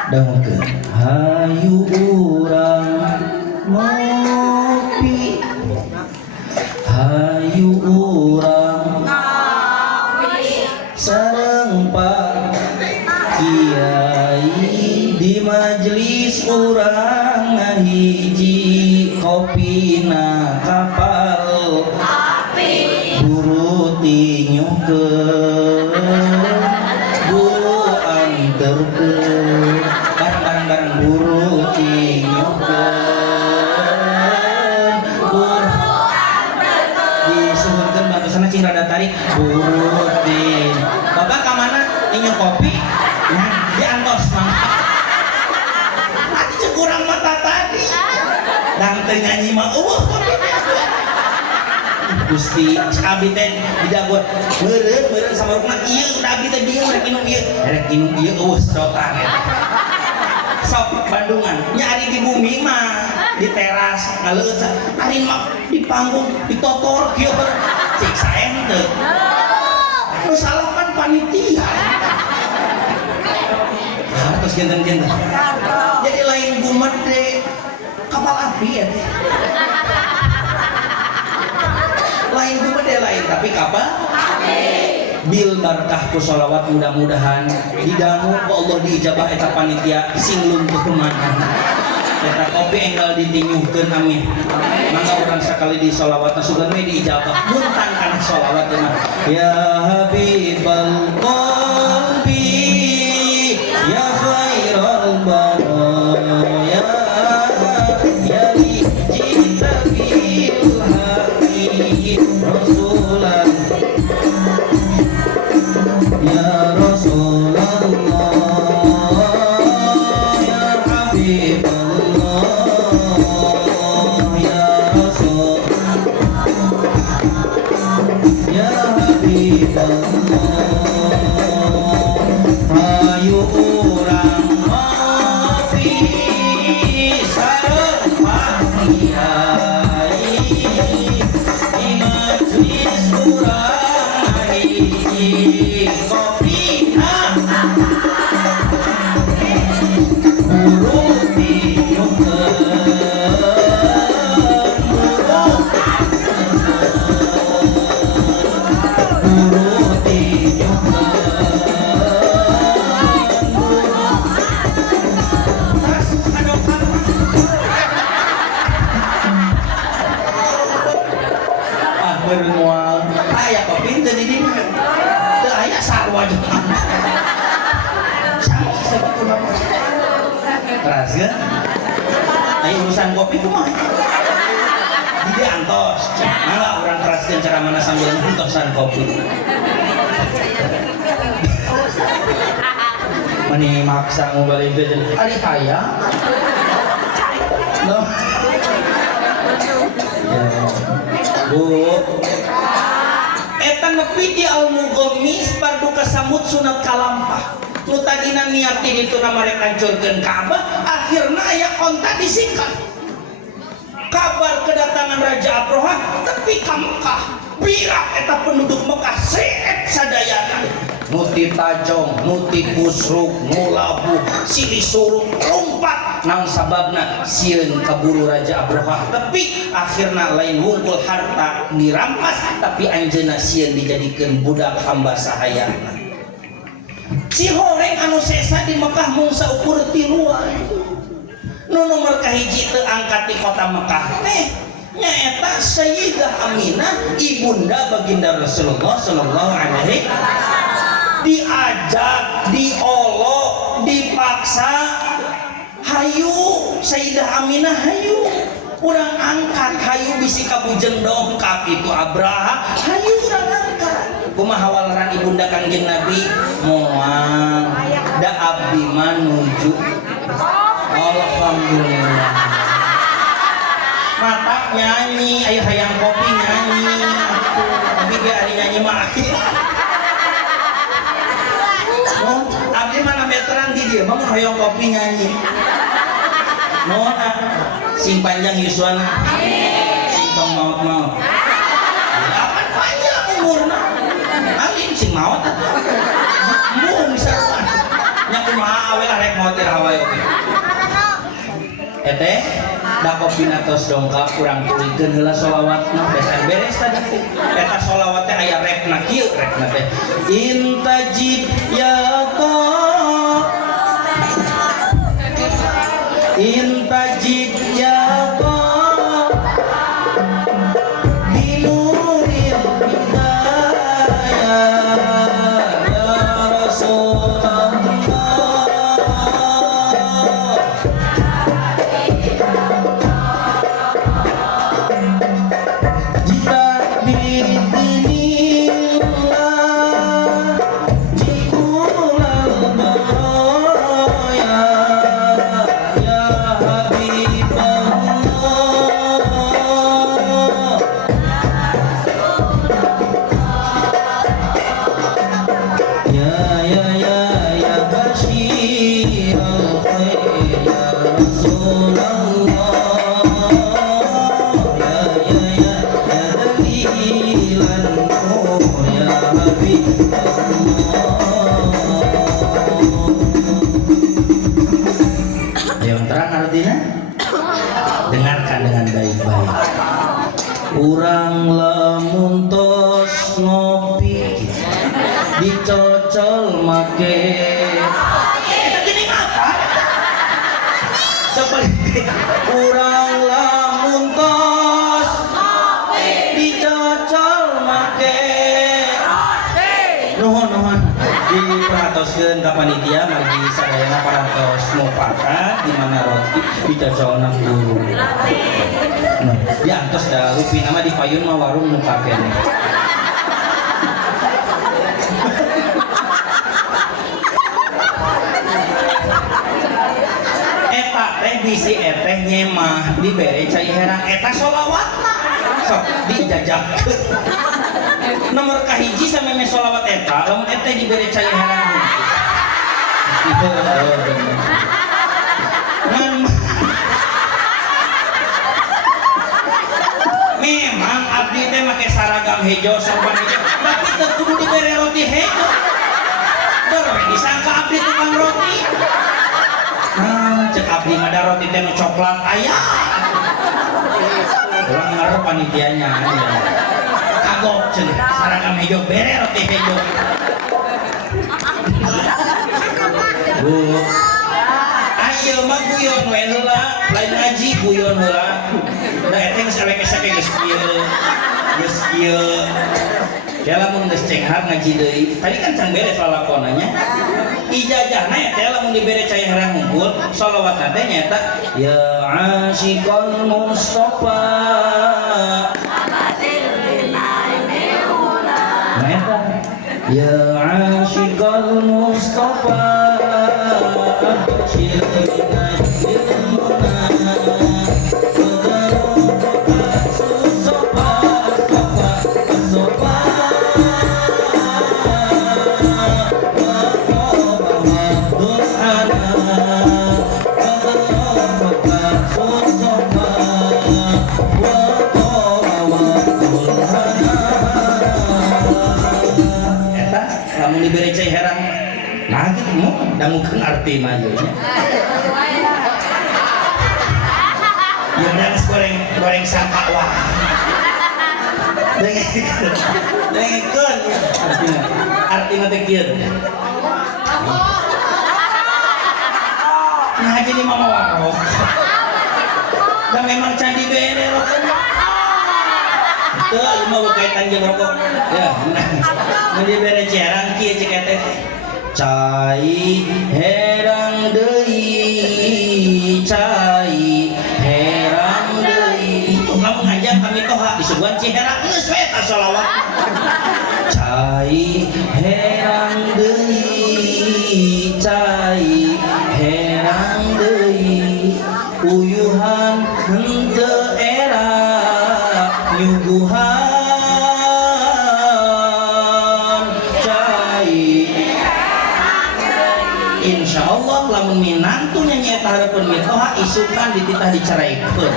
Dangkeun hayu urang ngopi, hayu urang sareng Pak Kiai di majelis urang ngahiji kopina kapal buru tinyukeun buru anterkeun barang-barang buru tinyukeun buru disebutkeun bagusana cing rada tarik buru tin bapak ka mana inyo kopi nah diantos mangga ati cek urang mata tadi dang teu nyanyi mah eueuh kopi Gusti abdi teh didagot meureun sama rukna ieu da abdi teh bingung rek minum ieu eueuh sedotan eta sok Bandungan nya ari di bumi mah di teras ngaleut ari mah di panggung ditotor kieu cik saeng teu nu salah kan panitia terus genten-genten jadi lain gumet deh kapal api ya deh lain gumet deh lain tapi kapal bil barkah ku sholawat mudah-mudahan didamu ku Allah diijabah eta panitia sing lumpuh kemana eta kopi enggal ditinyuhkeun amin mangga urang sakali di sholawatna sugan we diijabah muntan kana sholawat mah ya habibal qalbi ya khairal baraya ya li jita bil haqi rasulan ya Rasulullah ya Habiballah ya Rasul ya Habiballah hayu urang ngopi sareng Pak Kiai di majelis urang hiji kopi buru tinyukeun buru tinyukeun tas adokan beureun moal aya kopi teu di dieu teu aya sarua jeung sama sebetulna keras ya ayo urusan kopi kumaha di antos mangga urang keraskeun cara mana sambil ngantosan kopi mani maksa ngobalik teh ari aya no Bu eta nepi di al-mughamis bardu kasamut sunat kalampah nu tadina niat di ditu na marek hancurkeun Ka'bah akhirna aya kontak disingkat kabar kedatangan Raja Abraha tepi ka Mekah birak eta penduduk Mekah seet sadayana nuti tajong nuti busruk nulabuh silih surung lompat naon sababna sieun kaburu Raja Abraha tepi akhirna lain wungkul harta dirampas tapi anjeunna sieun dijadikeun budak hamba sahayana si horeng anu sesa di Mekah mung saukur tiluan nu nomor kahiji teu angkat di kota Mekah teh nyaeta Sayyidah Aminah ibunda baginda Rasulullah sallallahu alaihi diajak diolok dipaksa hayu Sayyidah Aminah hayu urang angkat hayu bisi kabujeng dongkap itu Abraha hayu urang angkat kumaha walaran ibunda Kangjeng Nabi moal da abdi manuju alhamdulillah mata nyanyi ayo hayang kopi nyanyi tapi ge ari nyanyi mah abdi mana meteran di dia mau hayang kopi nyanyi mohon sing panjang yuswana sing tong maut-maut apan panjang awe lah rek motor Hawaii oke. Teh da kopina tos dongkap kurang tulikeun heula sholawatna beres tadi eta sholawat teh aya repna kieu repna teh intajib ya qa intajib ya qa binuril hidayah ya Rasulullah dengarkan dengan baik-baik. Urang lamun tos ngopi dicocol make eta gini apa? Seperti urang lamun tos ngopi dicocol make nuhun diperhatoskeun ka panitia margi sadayana parantos mufakat di mana roti dicocolna dulu. Nah, diantos da rupi nama di payun mah warung nu kaken. Eta teh bisi eteh nyemah dibere cai herang eta sholawatna. Sok dijajakeun. Nomor kahiji sameme sholawat eta lamun eta dibere cai herang itu memang abdi teh make saragam hejo sopan hejo tapi teu kudu dibere roti hejo terus disangka abdi tukang roti cek abdi ada roti teh nu coklat aya urang ngarep panitianya kagok cenah saragam hejo bere roti hejo Bu ayo mah guyon we heula lain ngaji guyon heula da eta geus elek-elek geus kieu ya lamun geus cenghar ngaji deui tadi kan can beres lalakonanya ijazahna eta lamun dibere cai herang hungkul sholawatna teh nyaeta ya asyiqal mustofa ya asyiqal mustofa diberi cai herang nah gitu mau dangukeun artina ieu nya ya udah goreng sangka wah dengekeun artina teh kieu nah jadi mama warok dan memang candi bere rokok teu ieu mah kaitan jeung rokok ya mun dibere cerang kieu cek teh cai herang deui cai herang deui lamun ngajak kami toha disuguhan ciherang geus we eta sholawat cai herang deui cai herang deui uyuhan henteu era nyuguhan insyaallah lamun minantu nyanyi eta hareupeun mitoha isukan dititah diceraikeun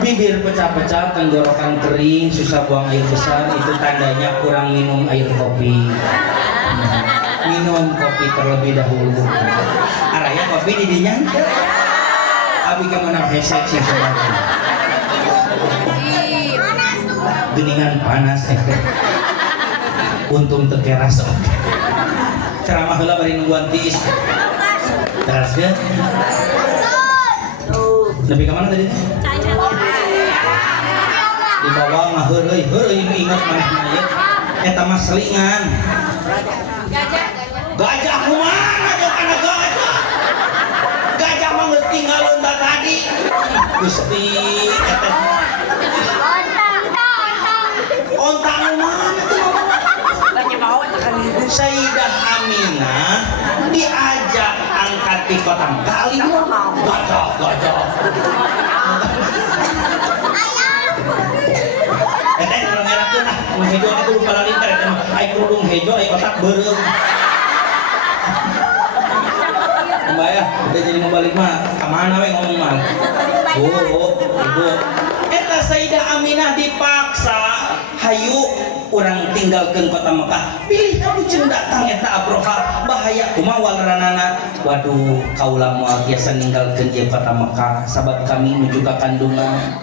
bibir pecah-pecah, tenggorokan kering, susah buang air besar, itu tandanya kurang minum air kopi. Minum kopi terlebih dahulu. Araya kopi didinya. Abi kemana hesek sih sebenarnya. Geningan panas. Untung tekeras. Ceramah heula bari nungguan tiis. Teras ge. Lebih kemana tadi? Di bawah mah heureuy ingat manehna ya. Eta mah selingan. Gajah kumaha jeung kana gajah? Gajah mah geus tinggalun tadi. Gusti eta ontang mana tuh? Sayyidah Aminah diajak angkat di kota kali gajah. Eta urang ngerakeun ah, hejo itu lupa lalintar eta mah. Ai kerudung hejo ai otak beureum. Mbak ya, udah jadi mau balik mah, kemana we ngomong mah? Bu. Eta Sayyidah Aminah dipaksa, hayu orang tinggalkan kota Mekah. Pilih kamu cen datang eta Abroha, bahaya kumaha waleranana. Waduh, kaula moal biasa ninggalkeun ieu kota Mekah, sabab kami menuju ka kandungan.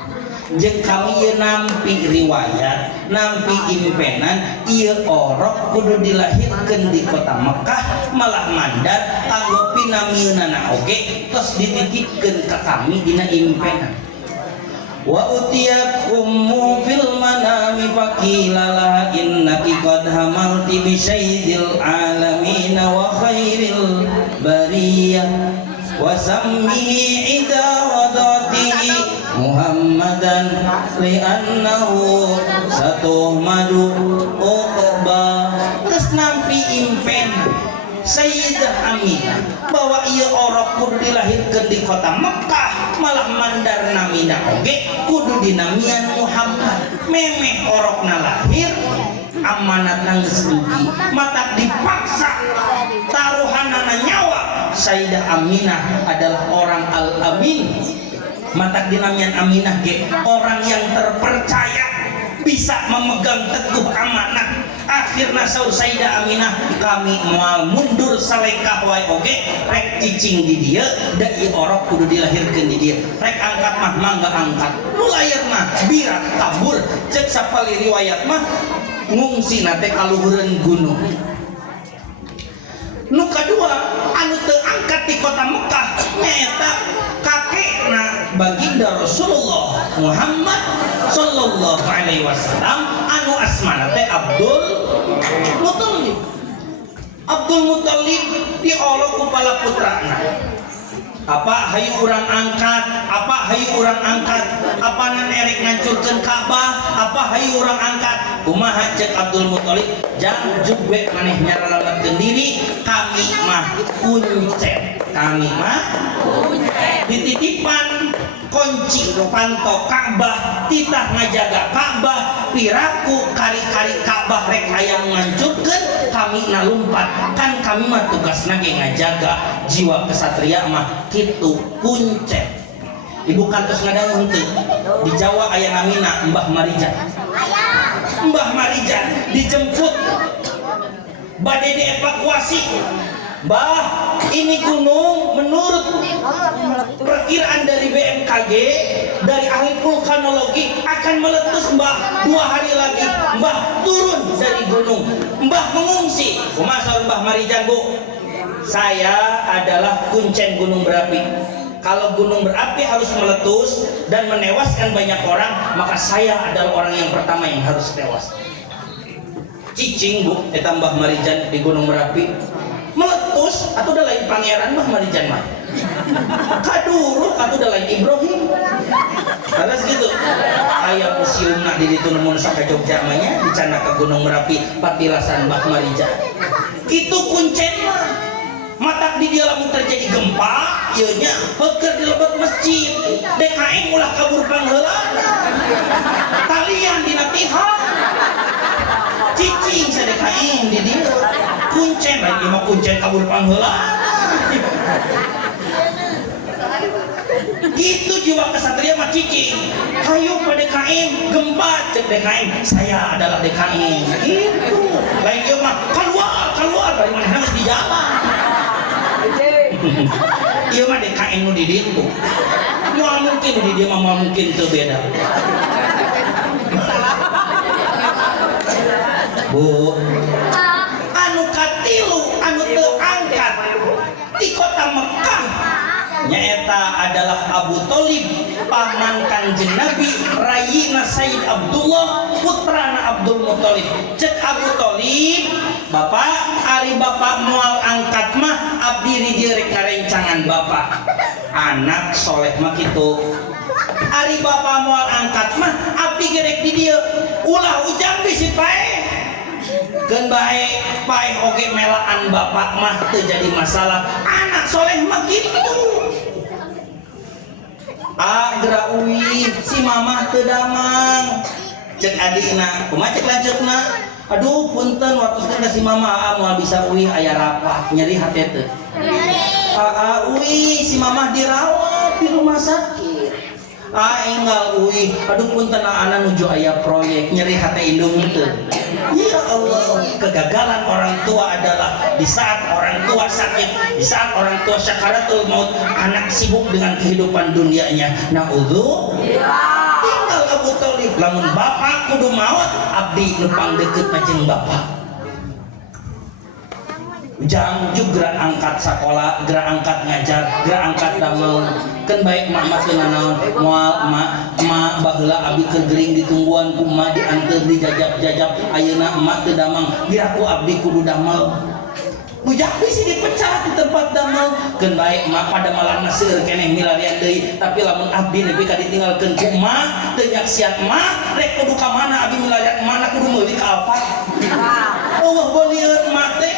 Jeung kami ieu nampi riwayat, nampi impenan ieu orok kudu dilahirkeun di kota Mekah, malah mandar kanggo pinamieunana oge tos dititipkeun ka kami dina impenan. Wa utiyat ummu fil manami faqila laha innaki qad hamalti bi sayyidil alamin wa khairil bariyah wa sammi ida wadatihi Muhammadan li'annahu satuhmadu uqba. Terus nampi impen Sayyidah Aminah bahwa ia orok kudu dilahirkan di kota Mekah, malah mandar namina oge kudu dinamian Muhammad. Memeh orokna lahir amanatna geus dugi, matak dipaksa taruhanana nyawa. Sayyidah Aminah adalah orang al-amin, matak dinamian Aminah ge orang yang terpercaya, bisa memegang teguh amanah. Akhirna saur Sayyidah Aminah, kami moal mundur salengkah wae oge rek cicing di dieu da ieu orok kudu dilahirkeun di dieu. Rek angkat mah mangga angkat. Nu lairna birak kabur, ceuk sapali riwayat mah ngungsina teh ka luhureun gunung. Nu kadua anu teu angkat di kota Mekah nyaeta kakekna baginda Rasulullah Muhammad sallallahu alaihi wasallam anu asmana teh Abdul Muthalib. Abdul Muthalib diolok ku pala putrana. Apa hayu urang angkat, apa hayu urang angkat, apanan erek ngancurkeun Ka'bah, apa hayu urang angkat. Kumaha ceuk Abdul Muthalib, jang jugbe maneh nyaralametkeun diri, kami mah kuncet. Kami mah dititipan kunci panto Ka'bah, titah ngajaga Ka'bah, piraku kari-kari Ka'bah rek hayang ngancurkeun, kami nalumpat. Kan kami mah tugasna ge ngajaga jiwa kesatria mah kitu kuncet. Ibu kantos ngadangun teu di Jawa aya namina Mbah Marijan. Mbah Marijan dijemput bade dievakuasi. Mbah, ini gunung menurut perkiraan dari BMKG, dari ahli vulkanologi akan meletus Mbah 2 hari lagi. Mbah turun dari gunung, Mbah mengungsi. Kumaha saur Mbah Marijan, Bu? Saya adalah kuncen gunung berapi. Kalau gunung berapi harus meletus dan menewaskan banyak orang, maka saya adalah orang yang pertama yang harus tewas. Cicing, Bu, eta Mbah Marijan di gunung berapi meletus atau udah lain pangeran Mbah Marijan mah kaduruk atau udah lain Ibrahim. Karena segitu aya museumna di ditu mun saka Jogja mah nya di cana ke Gunung Merapi patilasan Mbah Marijan. Kitu kuncen mah matak di dia lamun terjadi gempa ieu nya heukeun di lebet masjid DKM ulah kabur pangheulana talian dina tihang cicing sadekain di dieu kuncen lagi mah kuncen kabur pangheulana. Gitu jiwa kesatria mah cicing. Hayu pada DKM gembat cek DKM, saya adalah DKM. Gitu. Lain dia mah keluar dari mana harus di jalan. Iya mah DKM nu di ditu. Moal mungkin di dia mah moal mungkin teu beda. Bu, anu katilu anu teu angkat di kota Mekah nyaeta adalah Abu Thalib, paman Kanjeng Nabi, rayina Sayyid Abdullah, putrana Abdul Muthalib. Cek Abu Thalib, bapak ari bapak moal angkat mah abdi di dieu rek ngarencangan bapak. Anak soleh mah kitu. Ari bapak moal angkat mah abdi gerek di dieu. Ulah ujang bisi pae. Keun bae pae oge melaan bapak mah teu jadi masalah. Anak soleh mah kitu. Agra uwi si mamah teu damang. Cek adikna, kumaha cek lanjutna? Aduh punten watuskeun ka si mamah moal bisa uwi aya rapah, nyeri hate teu. Uwi si mamah dirawat di rumah sakit. Enggal uwi, aduh punten anak nuju aya proyek, nyeri hate indung teu. Ya Allah, kegagalan orang tua adalah di saat orang tua sakit, di saat orang tua syakaratul maut, anak sibuk dengan kehidupan dunianya. Naudzu tinggal Abu Thalib, lamun bapak kudu maut, abdi nupang deket jeung bapak. Jang juga angkat sekolah, gerak angkat ngajar, gerak angkat damel. Kan baik mak teu nanaon, moal mak baheula abi keur gering ditungguan ku mak dianteur dijajab-jajab. Ayeuna emak teu damang, biraku abdi kudu damel. Bujak bisi dipecat di tempat damel. Kan baik mak pada malam seueur keneh milarian deui, tapi lamun abdi nepi ka ditinggalkeun ku mak, teu nyaksian mak, rek kudu ka mana abdi milarian mana kudu meuli ka Alfat. Allah bolieun mak teh.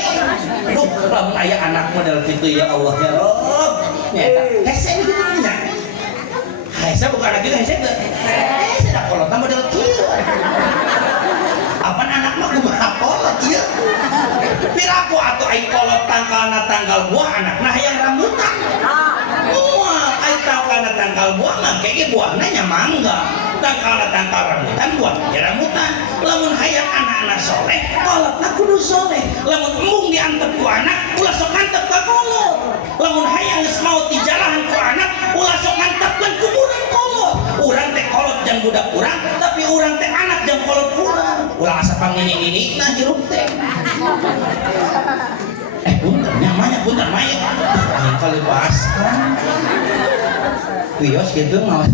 Duh, lamun aya anak model kitu ya Allah ya Rabb. Nyata hese kitu nya. Hese bukan anak kitu hese teh. Hese da kolot model kitu. Apaan anak mah kumaha kolot ieu? Piraku atuh ai kolot tangkalna tanggal buah anakna hayang rambutan. Moal ai tangkalna tanggal buah mah kege buahna nya mangga. Tangkalna tangkal rambutan buahnya rambutan. Lamun hayang anak-anak soleh, kolotna kudu soleh. Lamun embung diantep ku anak, ulah sok antep ka kolot. Lamun hayang geus maot di jalahan ku anak, ulah sok antepkeun kuburan kolot. Urang teh kolot jang budak urang, tapi urang teh anak jang kolot urang. Ulah asa pangini-nini nah hirup teh. Punten nyamanya punten maya. Kali paskan. Wios gitu mah.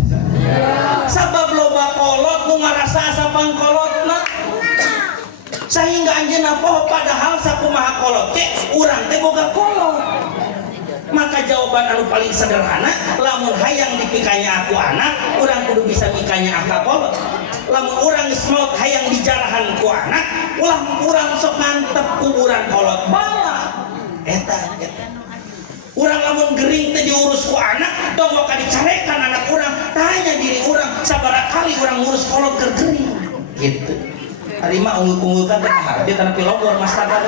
Sabab loba kolot nu ngarasa asa pangkolotna. Sehingga anjeunna poho padahal sakumaha kolot teh urang teh boga kolot. Maka jawaban anu paling sederhana, lamun hayang dipikanya aku anak, urang kudu bisa mikanyaaka kolot. Lamun urang geus maot hayang dijarahan ku anak, ulah urang sok mantep kuburan kolot bala. Eta. Urang lamun gering teh diurus ku anak, tonggo ka dicarekan anak urang, tanya diri urang sabaraha kali urang ngurus kolot keur gering. Gitu. Ari mah unggul-unggulkan teh hareup tanah pilogor mas tagar.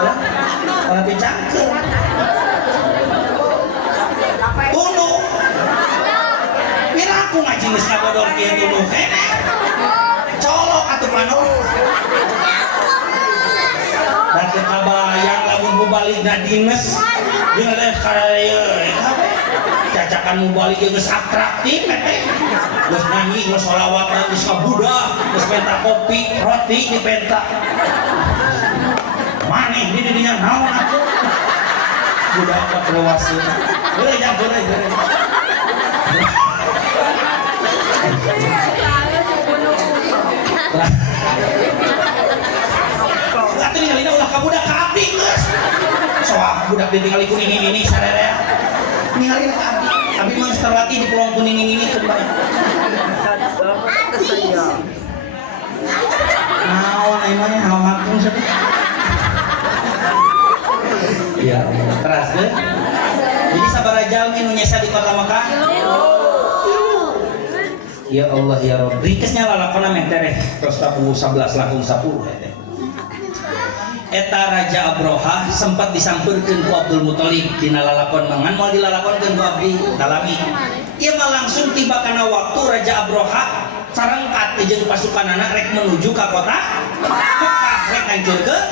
Lah, tanah picangkeun. Tunduk. Piraku ngaji geus ngabodor kieu tunduk. Colok atuh manuk. Dan kabayang lamun mubaligna dinas jeung teh karaya cacakan mubalik geus atraktif teh. Geus nyanyi, geus sholawat, geus ngabudah, geus penta kopi, roti dipenta. Maneh di dinya naon atuh? Budak ka lewaskeun. Beureuy jang beureuy. Atuh ningalina ulah ka budak ka abdi geus. Soal budak ditinggali ku ini sararea. Ningalina ka abdi. Abdi mah geus terlatih di pelong ku ini keur bae. Naon ai mah hawa-hawa saja. Iya, keras deh. Jadi sabaraha jalmi nu nyesa di kota Mekah? Ya Allah ya Rabb. Rikesnya lalakona meh tereh tos 11 lakung 10 teh. eta Raja Abrohah sempat disampeurkeun ku Abdul Muthalib dina lalakon mangan moal dilalakonkeun ku abdi dalami. Ieu mah langsung tiba kana waktu Raja Abrohah sarengkat jeung pasukanana rek menuju ka kota Mekah rek ngancurkeun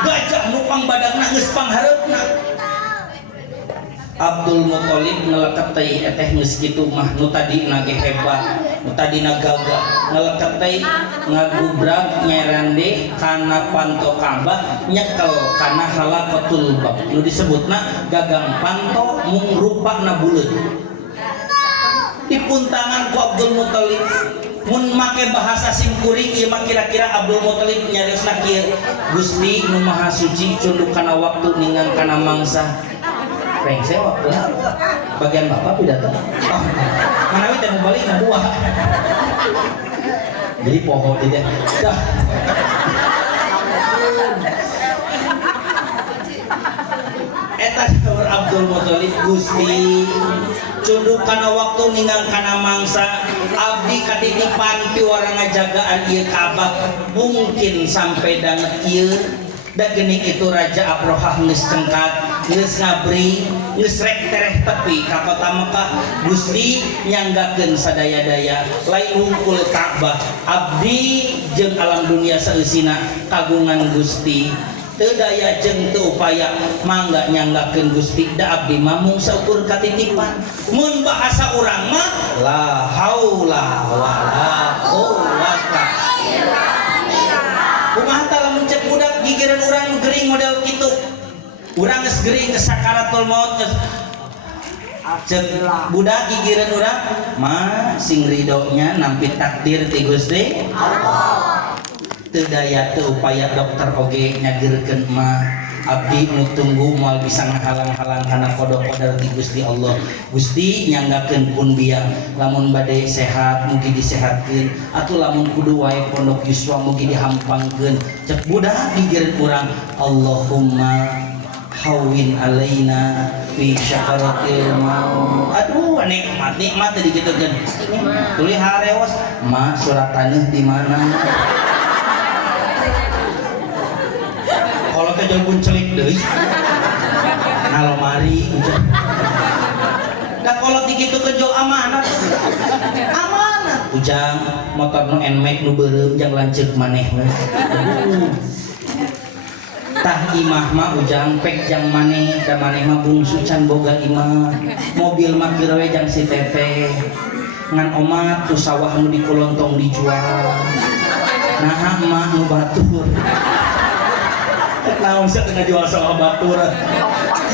gajah nu pangbadagna geus panghareupna. Abdul Muthalib ngeleket teh eteh geus kitu mah nu tadi nage hebat nu tadi nagaga ngeleket teh ngagubrak nyerande kana panto Ka'bah nyekel kana halaqatul bab nu disebutna gagang panto mung rupana buleut dipuntangan ku Abdul Muthalib. Mun make bahasa simkuring ieu mah kira-kira Abdul Muthalib nyarisna kieu Gusti nu Maha Suci cunduk kana waktu ningan kana mangsa pengse waktu bagian bapak pidato manawi teh balik ngabuah jadi pohon tidak dah eta saur Abdul Muthalib Gusti cunduk kana waktu ningang kana mangsa abdi katitipan piwara ngajagaan ieu Ka'bah mungkin sampai danget ieu da geuning itu Raja Abrohah geus cengkat geus ngabri geus rek tereh tepi ka kota Mekah. Gusti nyanggakeun sadaya-daya lain hungkul Ka'bah abdi jeung alam dunia saeusina kagungan Gusti teu daya jeung teu upaya mangga nyanggakeun Gusti da abdi mah mung saukur katitipan. Mun bahasa urang mah la haula wala quwwata kumaha tah lamun cek budak gigireun urang nu gering model kitu urang geus gering geus sakaratul maut geus cek budak gigireun urang mah sing ridonya nampi takdir ti Gusti Allah teu daya teu upaya dokter oge nyagirkeun mah abdi nu tunggu moal bisa ngahalang-halang kana kodok-kodok ti Gusti Allah. Gusti nyanggakeun pun biang lamun bade sehat mugi disehatkeun atuh lamun kudu wae pondok yuswa mugi dihampangkeun cek budak gigireun urang Allahumma hawin alaina fi syakaratil maut. Aduh nikmat teh digitukeun tuluy hareos ma surat taneuh di mana kalau kejauh pun celik deh ngalomari dah kalau tigitu kejauh amanat ujang motor nu nmax nu beureum jang lanceuk maneh tah imah mah ujang pek jang maneh da maneh mah bungsu can boga imah mobil mah kieu we jang si teteh ngan omat tu sawah nu dikolontong dijual nah mah nu batur naon sia teu ngajual sawah batur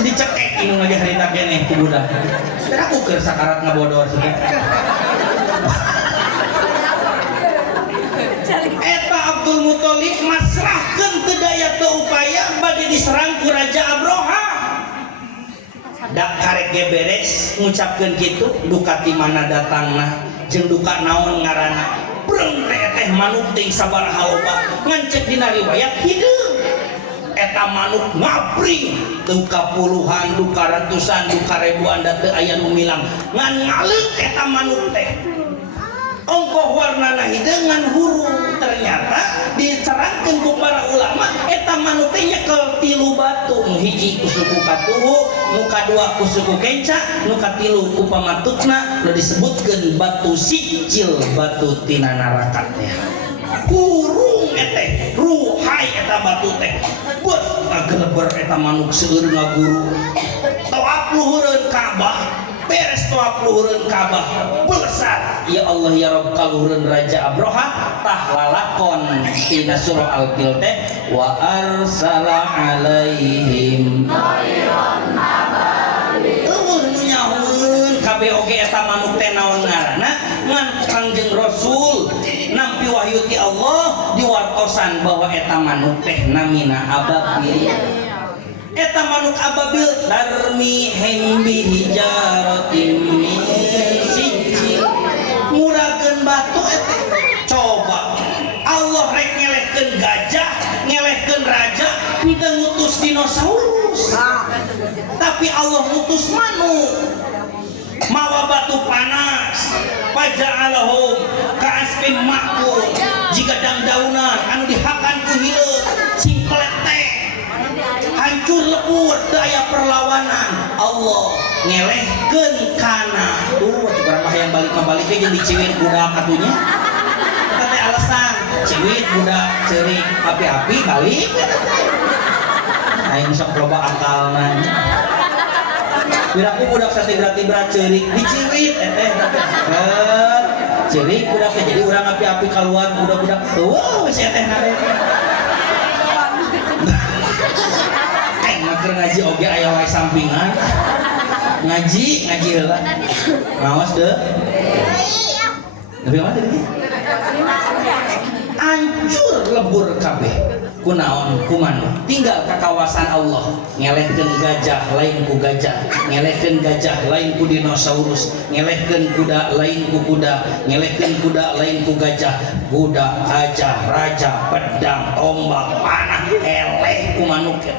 dicekek inu ngaji harita keneh ku budak teh aku keur sakarat ngabodor sih eta Abdul Muthalib masrahkeun teu daya teu upaya bade diserang ku Raja Abrohah dak karek ge beres ngucapkeun kitu duka ti mana datangna jeung duka naon ngaranna breng teh manuk teuing sabaraha loba ngan cek dina riwayat hideung eta manuk ngabring duka puluhan duka ratusan duka ribuan da teu aya nu milang ngan ngaleuk eta manuk teh ongkoh warnana hideung ngan huru ternyata dicerangkeun ku para ulama eta manuk teh nyekel 3 batu nu hiji ku suku katuhu nu kadua ku suku kenca nu katilu ku pamatutna nu disebutkeun batu sicil batu tina neraka teh kurung eteh ruhai eta batu teh beuh ngageleber eta manuk seueur ngaguru tawaf luhureun Ka'bah beres tawaf luhureun Ka'bah belesat ya Allah ya Rabb kaluhureun Raja Abrohah tah lalakon tina surah Al-Fil teh wa arsala alaihim tayran ababil nu nyahoeun kabeh oge eta manuk teh naon ngaranna ngan Kangjeng Rasul nampi wahyu ti Allah diwartosan bahwa eta manuk teh namina ababil eta manuk ababil darmi hembi hijaratin min sijil murageun batu eta coba Allah rek ngelehkeun gajah ngelehkeun raja henteu ngutus dinosaurus tapi Allah ngutus manuk mawa batu panas paja'alahum ka'asfin ma'kul jika dangdaunan anu dihakan ku hileud sing hancur lebur teu aya perlawanan Allah ngelehkeun kana tuh urang mah hayang balik jeung diciwit budak atunya eta teh alasan ciwit budak ceurik api-api balik aing sok loba akalna biraku budak satibra-tibra ceurik diciwit teh ceurik budak jadi urang api-api keluar budak-budak wow si teh nade aing mah keur ngaji oge aya wae sampingan ngaji heula ngaos deh tapi mah tadi hancur lebur kabeh kunaon kumanuk tinggal ke kawasan Allah ngelehkeun gajah lain ku gajah ngelehkeun gajah lain ku dinosaurus ngelehkeun kuda lain ku kuda ngelehkeun kuda lain ku gajah budak gajah raja pedang tombak panah eleh ku manuk teh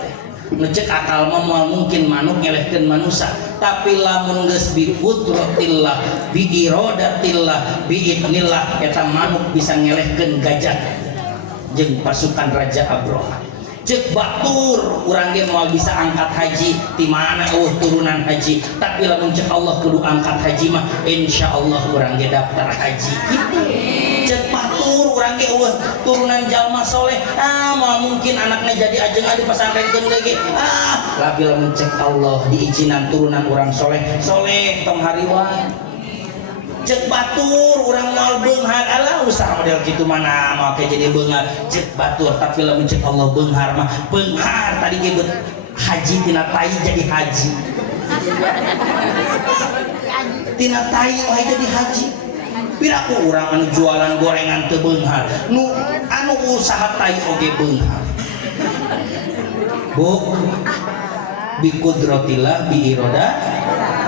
ngecek akal mah moal mungkin manuk ngelehkeun manusia tapi lamun geus bi qudratillah bi iradatillah bi idnillah eta manuk bisa ngelehkeun gajah jeung pasukan Raja Abroha cek batur urang ge moal bisa angkat haji ti mana turunan haji tapi lamun cek Allah kudu angkat haji mah insyaallah urang ge daftar haji gitu cek batur urang ge turunan jalma soleh moal mungkin anakna jadi ajeng adi pasantrenkeun ge labi lamun cek Allah diizinan turunan urang soleh tong hariwan cek batur urang moal beunghar alah usaha model kitu mana make jadi beunghar cek batur tapi lamun cek Allah beunghar mah beunghar tadi ge haji tina tai jadi haji tina tai wae jadi haji piraku urang anu jualan gorengan teu beunghar nu anu usaha tai oge beunghar bu bi qudratillah bi irada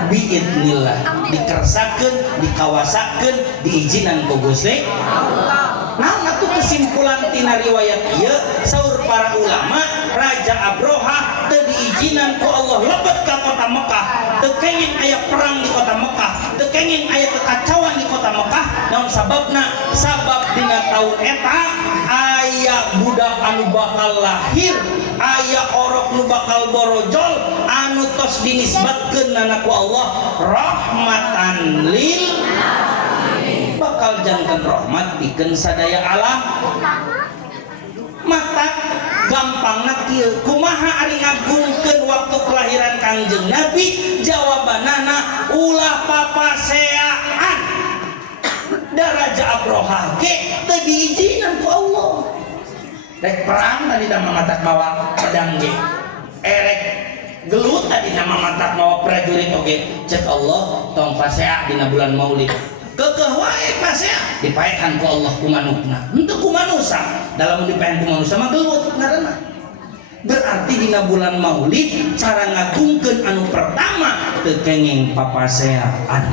bi idnillah dikersakeun dikawasakeun diizinan ku Gusti Allah. Naon atuh kesimpulan tina riwayat ieu saur para ulama Raja Abroha teu diizinan ku Allah lebet ka kota Mekah teu kenging aya perang di kota Mekah teu kenging aya kekacauan di kota Mekah naon sababna sabab dina taun eta aya budak anu bakal lahir aya orok nu bakal borojol anu tos dinisbatkeun nana ku Allah rahmatan lil bakal jantan rahmat pikeun sadaya alam mata gampangna kieu kumaha ari ngagungkeun waktu kelahiran Kangjeng Nabi jawabanana ulah papaseaan da Raja Abroha ge teu diizinan ku Allah rek perang tadi nama matak mawa pedang ge erek gelut tadi nama matak mawa prajurit oge cek Allah tong pasea dina bulan Maulid keukeuh wae pasea dipaehan ku Allah ku manukna henteu ku manusa dalam dipaehan ku manusa mah gelut ngaranna berarti dina bulan Maulid cara ngagungkeun anu pertama teu kenging papaseaan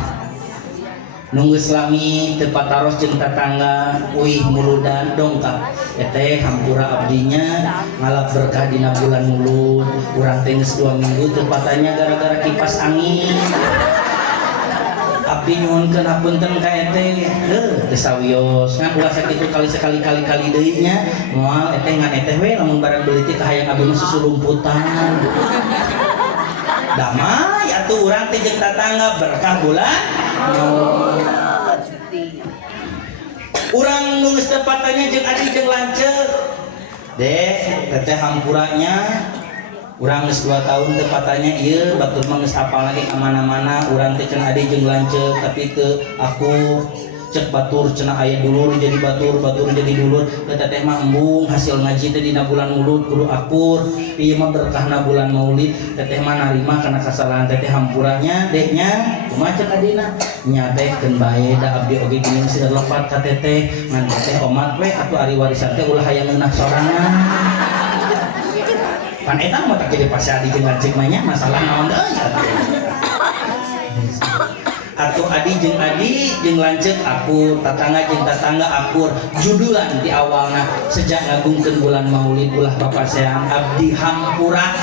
nunggu selami tepat taros jeung tatangga uih muludan dongkap teh hampura abdinya ngalap berkah dina bulan mulud urang teh geus 2 minggu tepatanya gara-gara kipas angin abdi nyuhunkeun hapunten ka eteh teu sawios ngan ulah sakitu kali sekali deui nya moal eteh ngan eteh we lamun barang beuliti kahayang abdi mah susurumputan damai atuh urang teh jeung tatangga berkah bulan urang nu geus tepatanya jeung adi jeung lanceuk deh teteh hampuranya urang geus 2 tahun tepatanya ieu batur mah geus hafal lagi kamana-mana urang teh cenah adi jeung lanceuk tapi teu aku cek batur cenah aya dulur jadi batur jadi dulur teteh mah embung hasil ngaji teh dina bulan Maulud kudu akur ieu mah berkahna bulan Maulid teteh mah narima kana kasalahan teteh hampuranya dehnya kumaha cek adina nya teh keun bae da abdi oge gini sida lepat ka teteh ngan teteh omat we atuh ari warisan teh ulah hayang ngeunah sorangan pan eta mah tak jadi pasea di jeung lanceuk mah nya masalah naon deui atuh adi jeung lanceuk akur tatangga jeung tatangga akur judulan di awalna sejak ngagungkeun bulan Maulid ulah papasean abdi hampura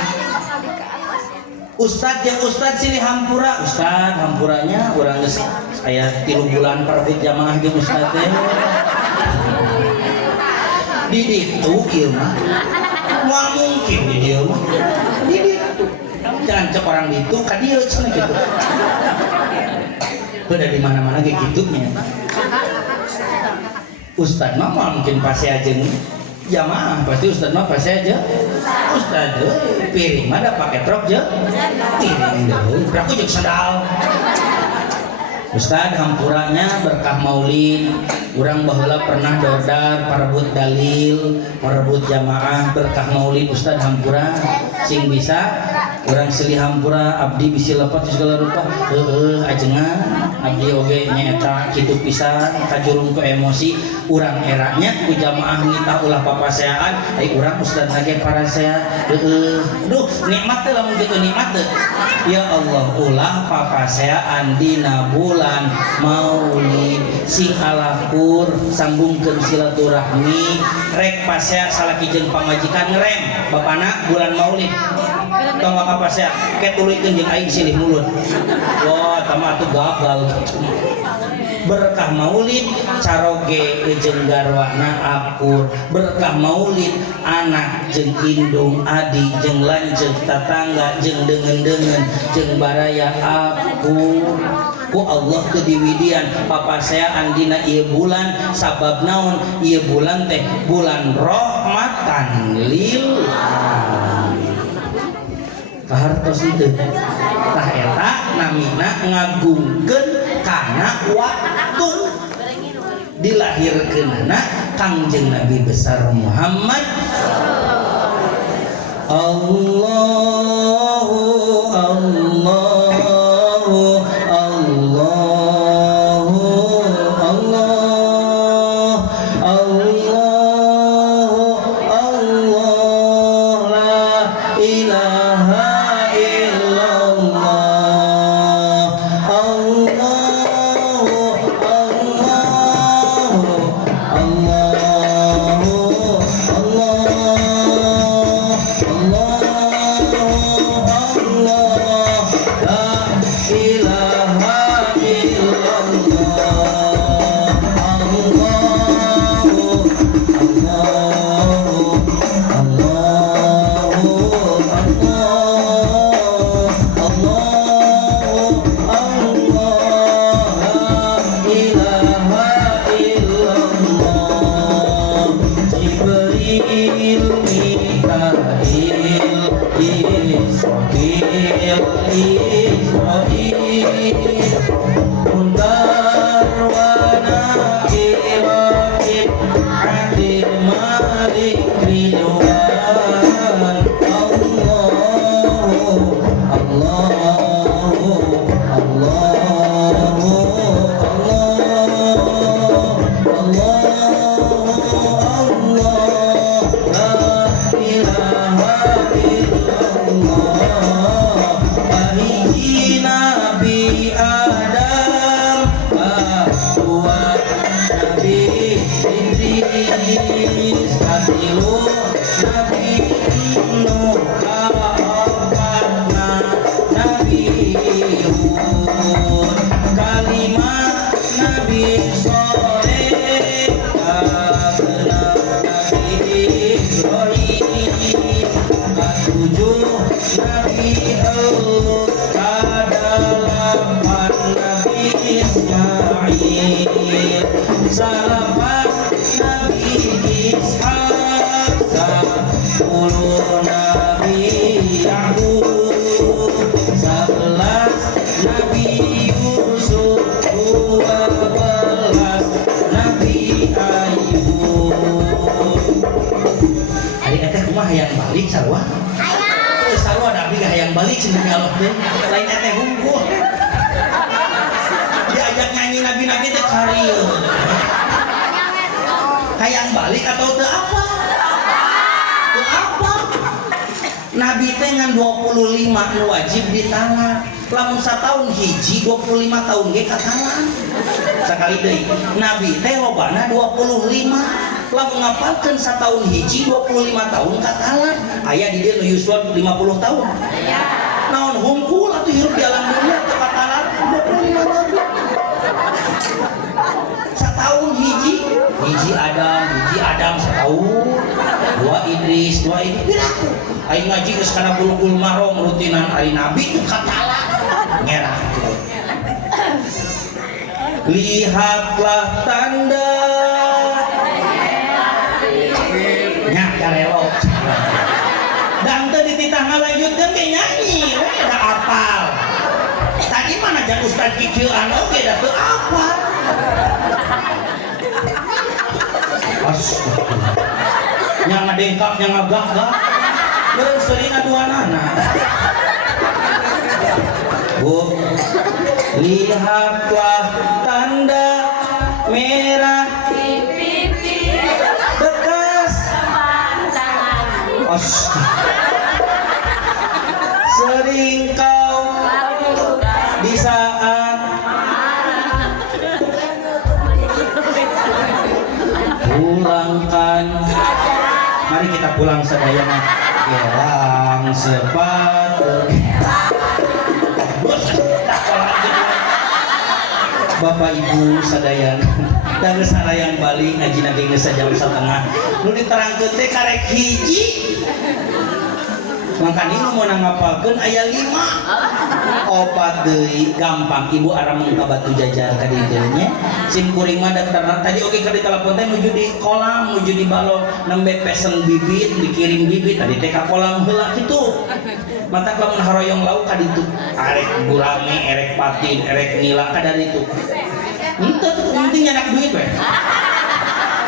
ustad jeung ustad silih hampura ustad hampuranya urang geus aya 3 bulan perbut jamaah jeung ustad teh di ditu ieu mah moal bikin di dia mah di dia tuh jangan cek orang itu ka dia cenah gitu udah di mana-mana kayak gitunya Ustad mah mungkin pasti aja jamaah pasti Ustad mah pasti aja Ustad piring mah ada pakai truk je piring deh aku jeung sandal Ustad hampuranya berkah maulid urang baheula pernah dordar parebut dalil parebut jamaah berkah maulid Ustad hampura sing bisa urang silih hampura abdi bisi lepat segala rupa ajengan abdi oge nyaeta kitu pisan kajurung ku emosi urang eranya ku jamaah nitah ulah papaseaan ai urang Ustad lagi para saya duh nikmat teh lamun kitu nikmat teh ya Allah ulah papaseaan dina bulan maulid sing alakur sambungkeun silaturahmi rek pasea salaki jeung pamajikan ngerem bapana bulan maulid tong apa pasea ke tuluykeun jeung aing silih mulut wah tama atuh gagal berkah maulid caroge jeung garwana akur berkah maulid anak jeung indung adi jeung lanceuk tatangga jeung deungeun-deungeun jeung baraya akur ku Allah teu diwidian papaseaan dina ieu bulan sabab naon ieu bulan teh bulan rahmatan lil alamin kahartos itu tah eta namina ngagungkeun kana waktu dilahirkeunana Kangjeng Nabi besar Muhammad Allahu Allahu Allahu Allah Allahu Allah la ilaha illallah Allahu Allahu Allahu balik sarua sarua ada abdi hayang balik cenah Allah teh lain eteh hungkul diajak nyanyi nabi-nabi teh karieu hayang balik atau teu apa teu apa nabi teh ngan 25 nu wajib ditangan lamun sataun hiji 25 tahun ge katangan sakali deui nabi teh lobana 25 lamun ngapalkeun satahun hiji 25 tahun katalan aya di dieu nu yuswa 50 tahun naon hungkul atuh hirup di alam dunia teu katalan 25 tahun satahun hiji Adam setahun dua Idris piraku aing ngaji geus kana bulukul marom rutinan ari nabi teu katala nyerah gitu. Lihatlah tanda nya karelok dan teu dititah ngalanjutkeun ge nyanyi we da apal tadi mana jak ustad kikeuan oge da teu apal. Astagfirullah nya ngadengkap nya ngagak-gak beurang seuring aduanana. Bu, lihatlah tanda merah bekas sering kau di saat pulangkan. Mari kita pulang sadayana gelang sepatu. Bapak Ibu sadayan dan sarayang balik ngaji nage geus jam 1:30 nu diterangkeun teh karek hiji makanya nu meunang ngapalkeun aya 5 opat deui gampang ibu arameng ka Batu Jajar ka dieu nya sim kuring mah daftarna tadi oge ka ditelepon teh nuju di kolam nuju di balong nembe pesen bibit dikirim bibit tadi teh ka kolam heula kitu mata lamun haroyong lauk ka ditu arek burame erek patin erek nila ka dari itu henteu penting nyanak duit we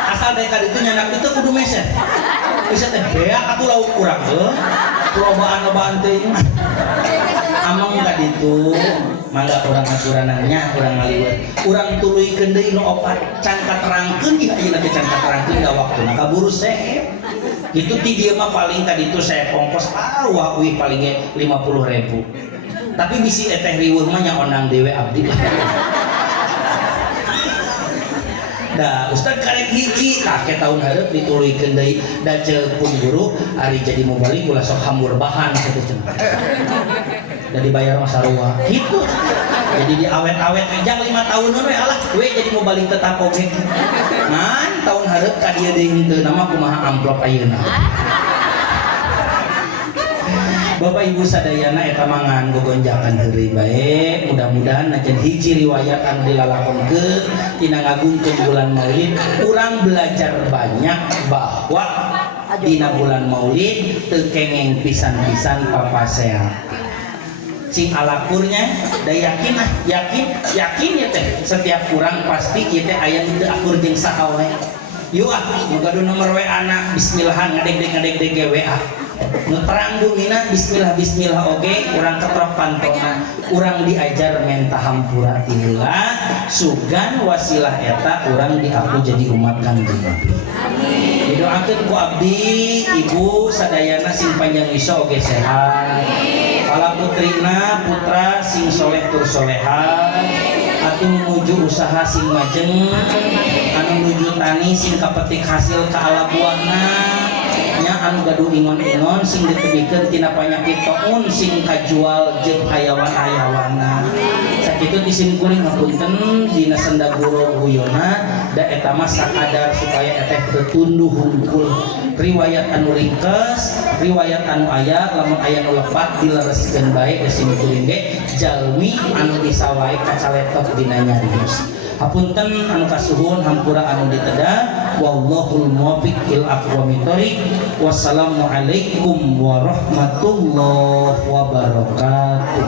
asal teh ka ditu nyanak ditu kudu meser bisa teh beak atuh lauk urang heuh lobaan teh amang ka ditu mangga urang aturanannya urang ngaliwet urang tuluykeun deui nu opat can katerangkeun ieu ayeuna teh can katerangkeun da waktuna kaburu seep itu ti dieu mah paling ka ditu saya pongkos arwah uih paling ge 50.000 tapi bisi teh riweuh mah nya ondang dewe abdi. Da ustad karek hiji kakek tahun hareup dituluykeun deui da ceuk pun guru ari jadi mau balik ulah sok hambur bahan kitu cenah. Da dibayar mah sarua kitu. Jadi di awet-awet ejang 5 tahun we alah we jadi mau balik tetap oge. Ngan tahun hareup ka dieu deui henteu nama kumaha amplop ayeuna. Bapak Ibu sadayana eta mangan gogonjakan heureuy bae mudah-mudahan najan hiji riwayat anu dilalakonkeun tina ngagungkeun bulan Maulid urang belajar banyak bahwa dina bulan Maulid teu kengeng pisan-pisan papasea cing alakurnya da yakin ya teh setiap kurang pasti ieu teh aya teu akur jeung saha we yuk muga nomor WA na bismillahan ngadeg-deg WA nu terang dumina bismillah oge urang ketrok pantona urang diajar menta hampura tiheula sugan wasilah eta urang diaku jadi umat Kanjeng Nabi. Didoakeun ku abdi ibu sadayana sing panjang isa oge sehat pala putrina putra sing soleh tur soleha atuh menuju usaha sing majeng anu nuju tani sing kapetik hasil ka ala buahna nya anu gaduh ingon-ingon sing ditebikeun tina panyakit taun sing kajual jeung hayawan-hayawanna sakitu isim kuring ngapunten dina senda guru guyona da eta mah sakadar supaya eteh teu tunduh hungkul riwayat anu ringkes riwayat anu aya lamun aya nu lepat dilereskeun bae isim kuring ge jalmi anu disawae kacaletok dina nyarios. Hapunten anu kasuhun hampura anu ditedah wallahul muwaffiq il aqwamit thoriq wassalamu alaikum warahmatullahi wabarakatuh.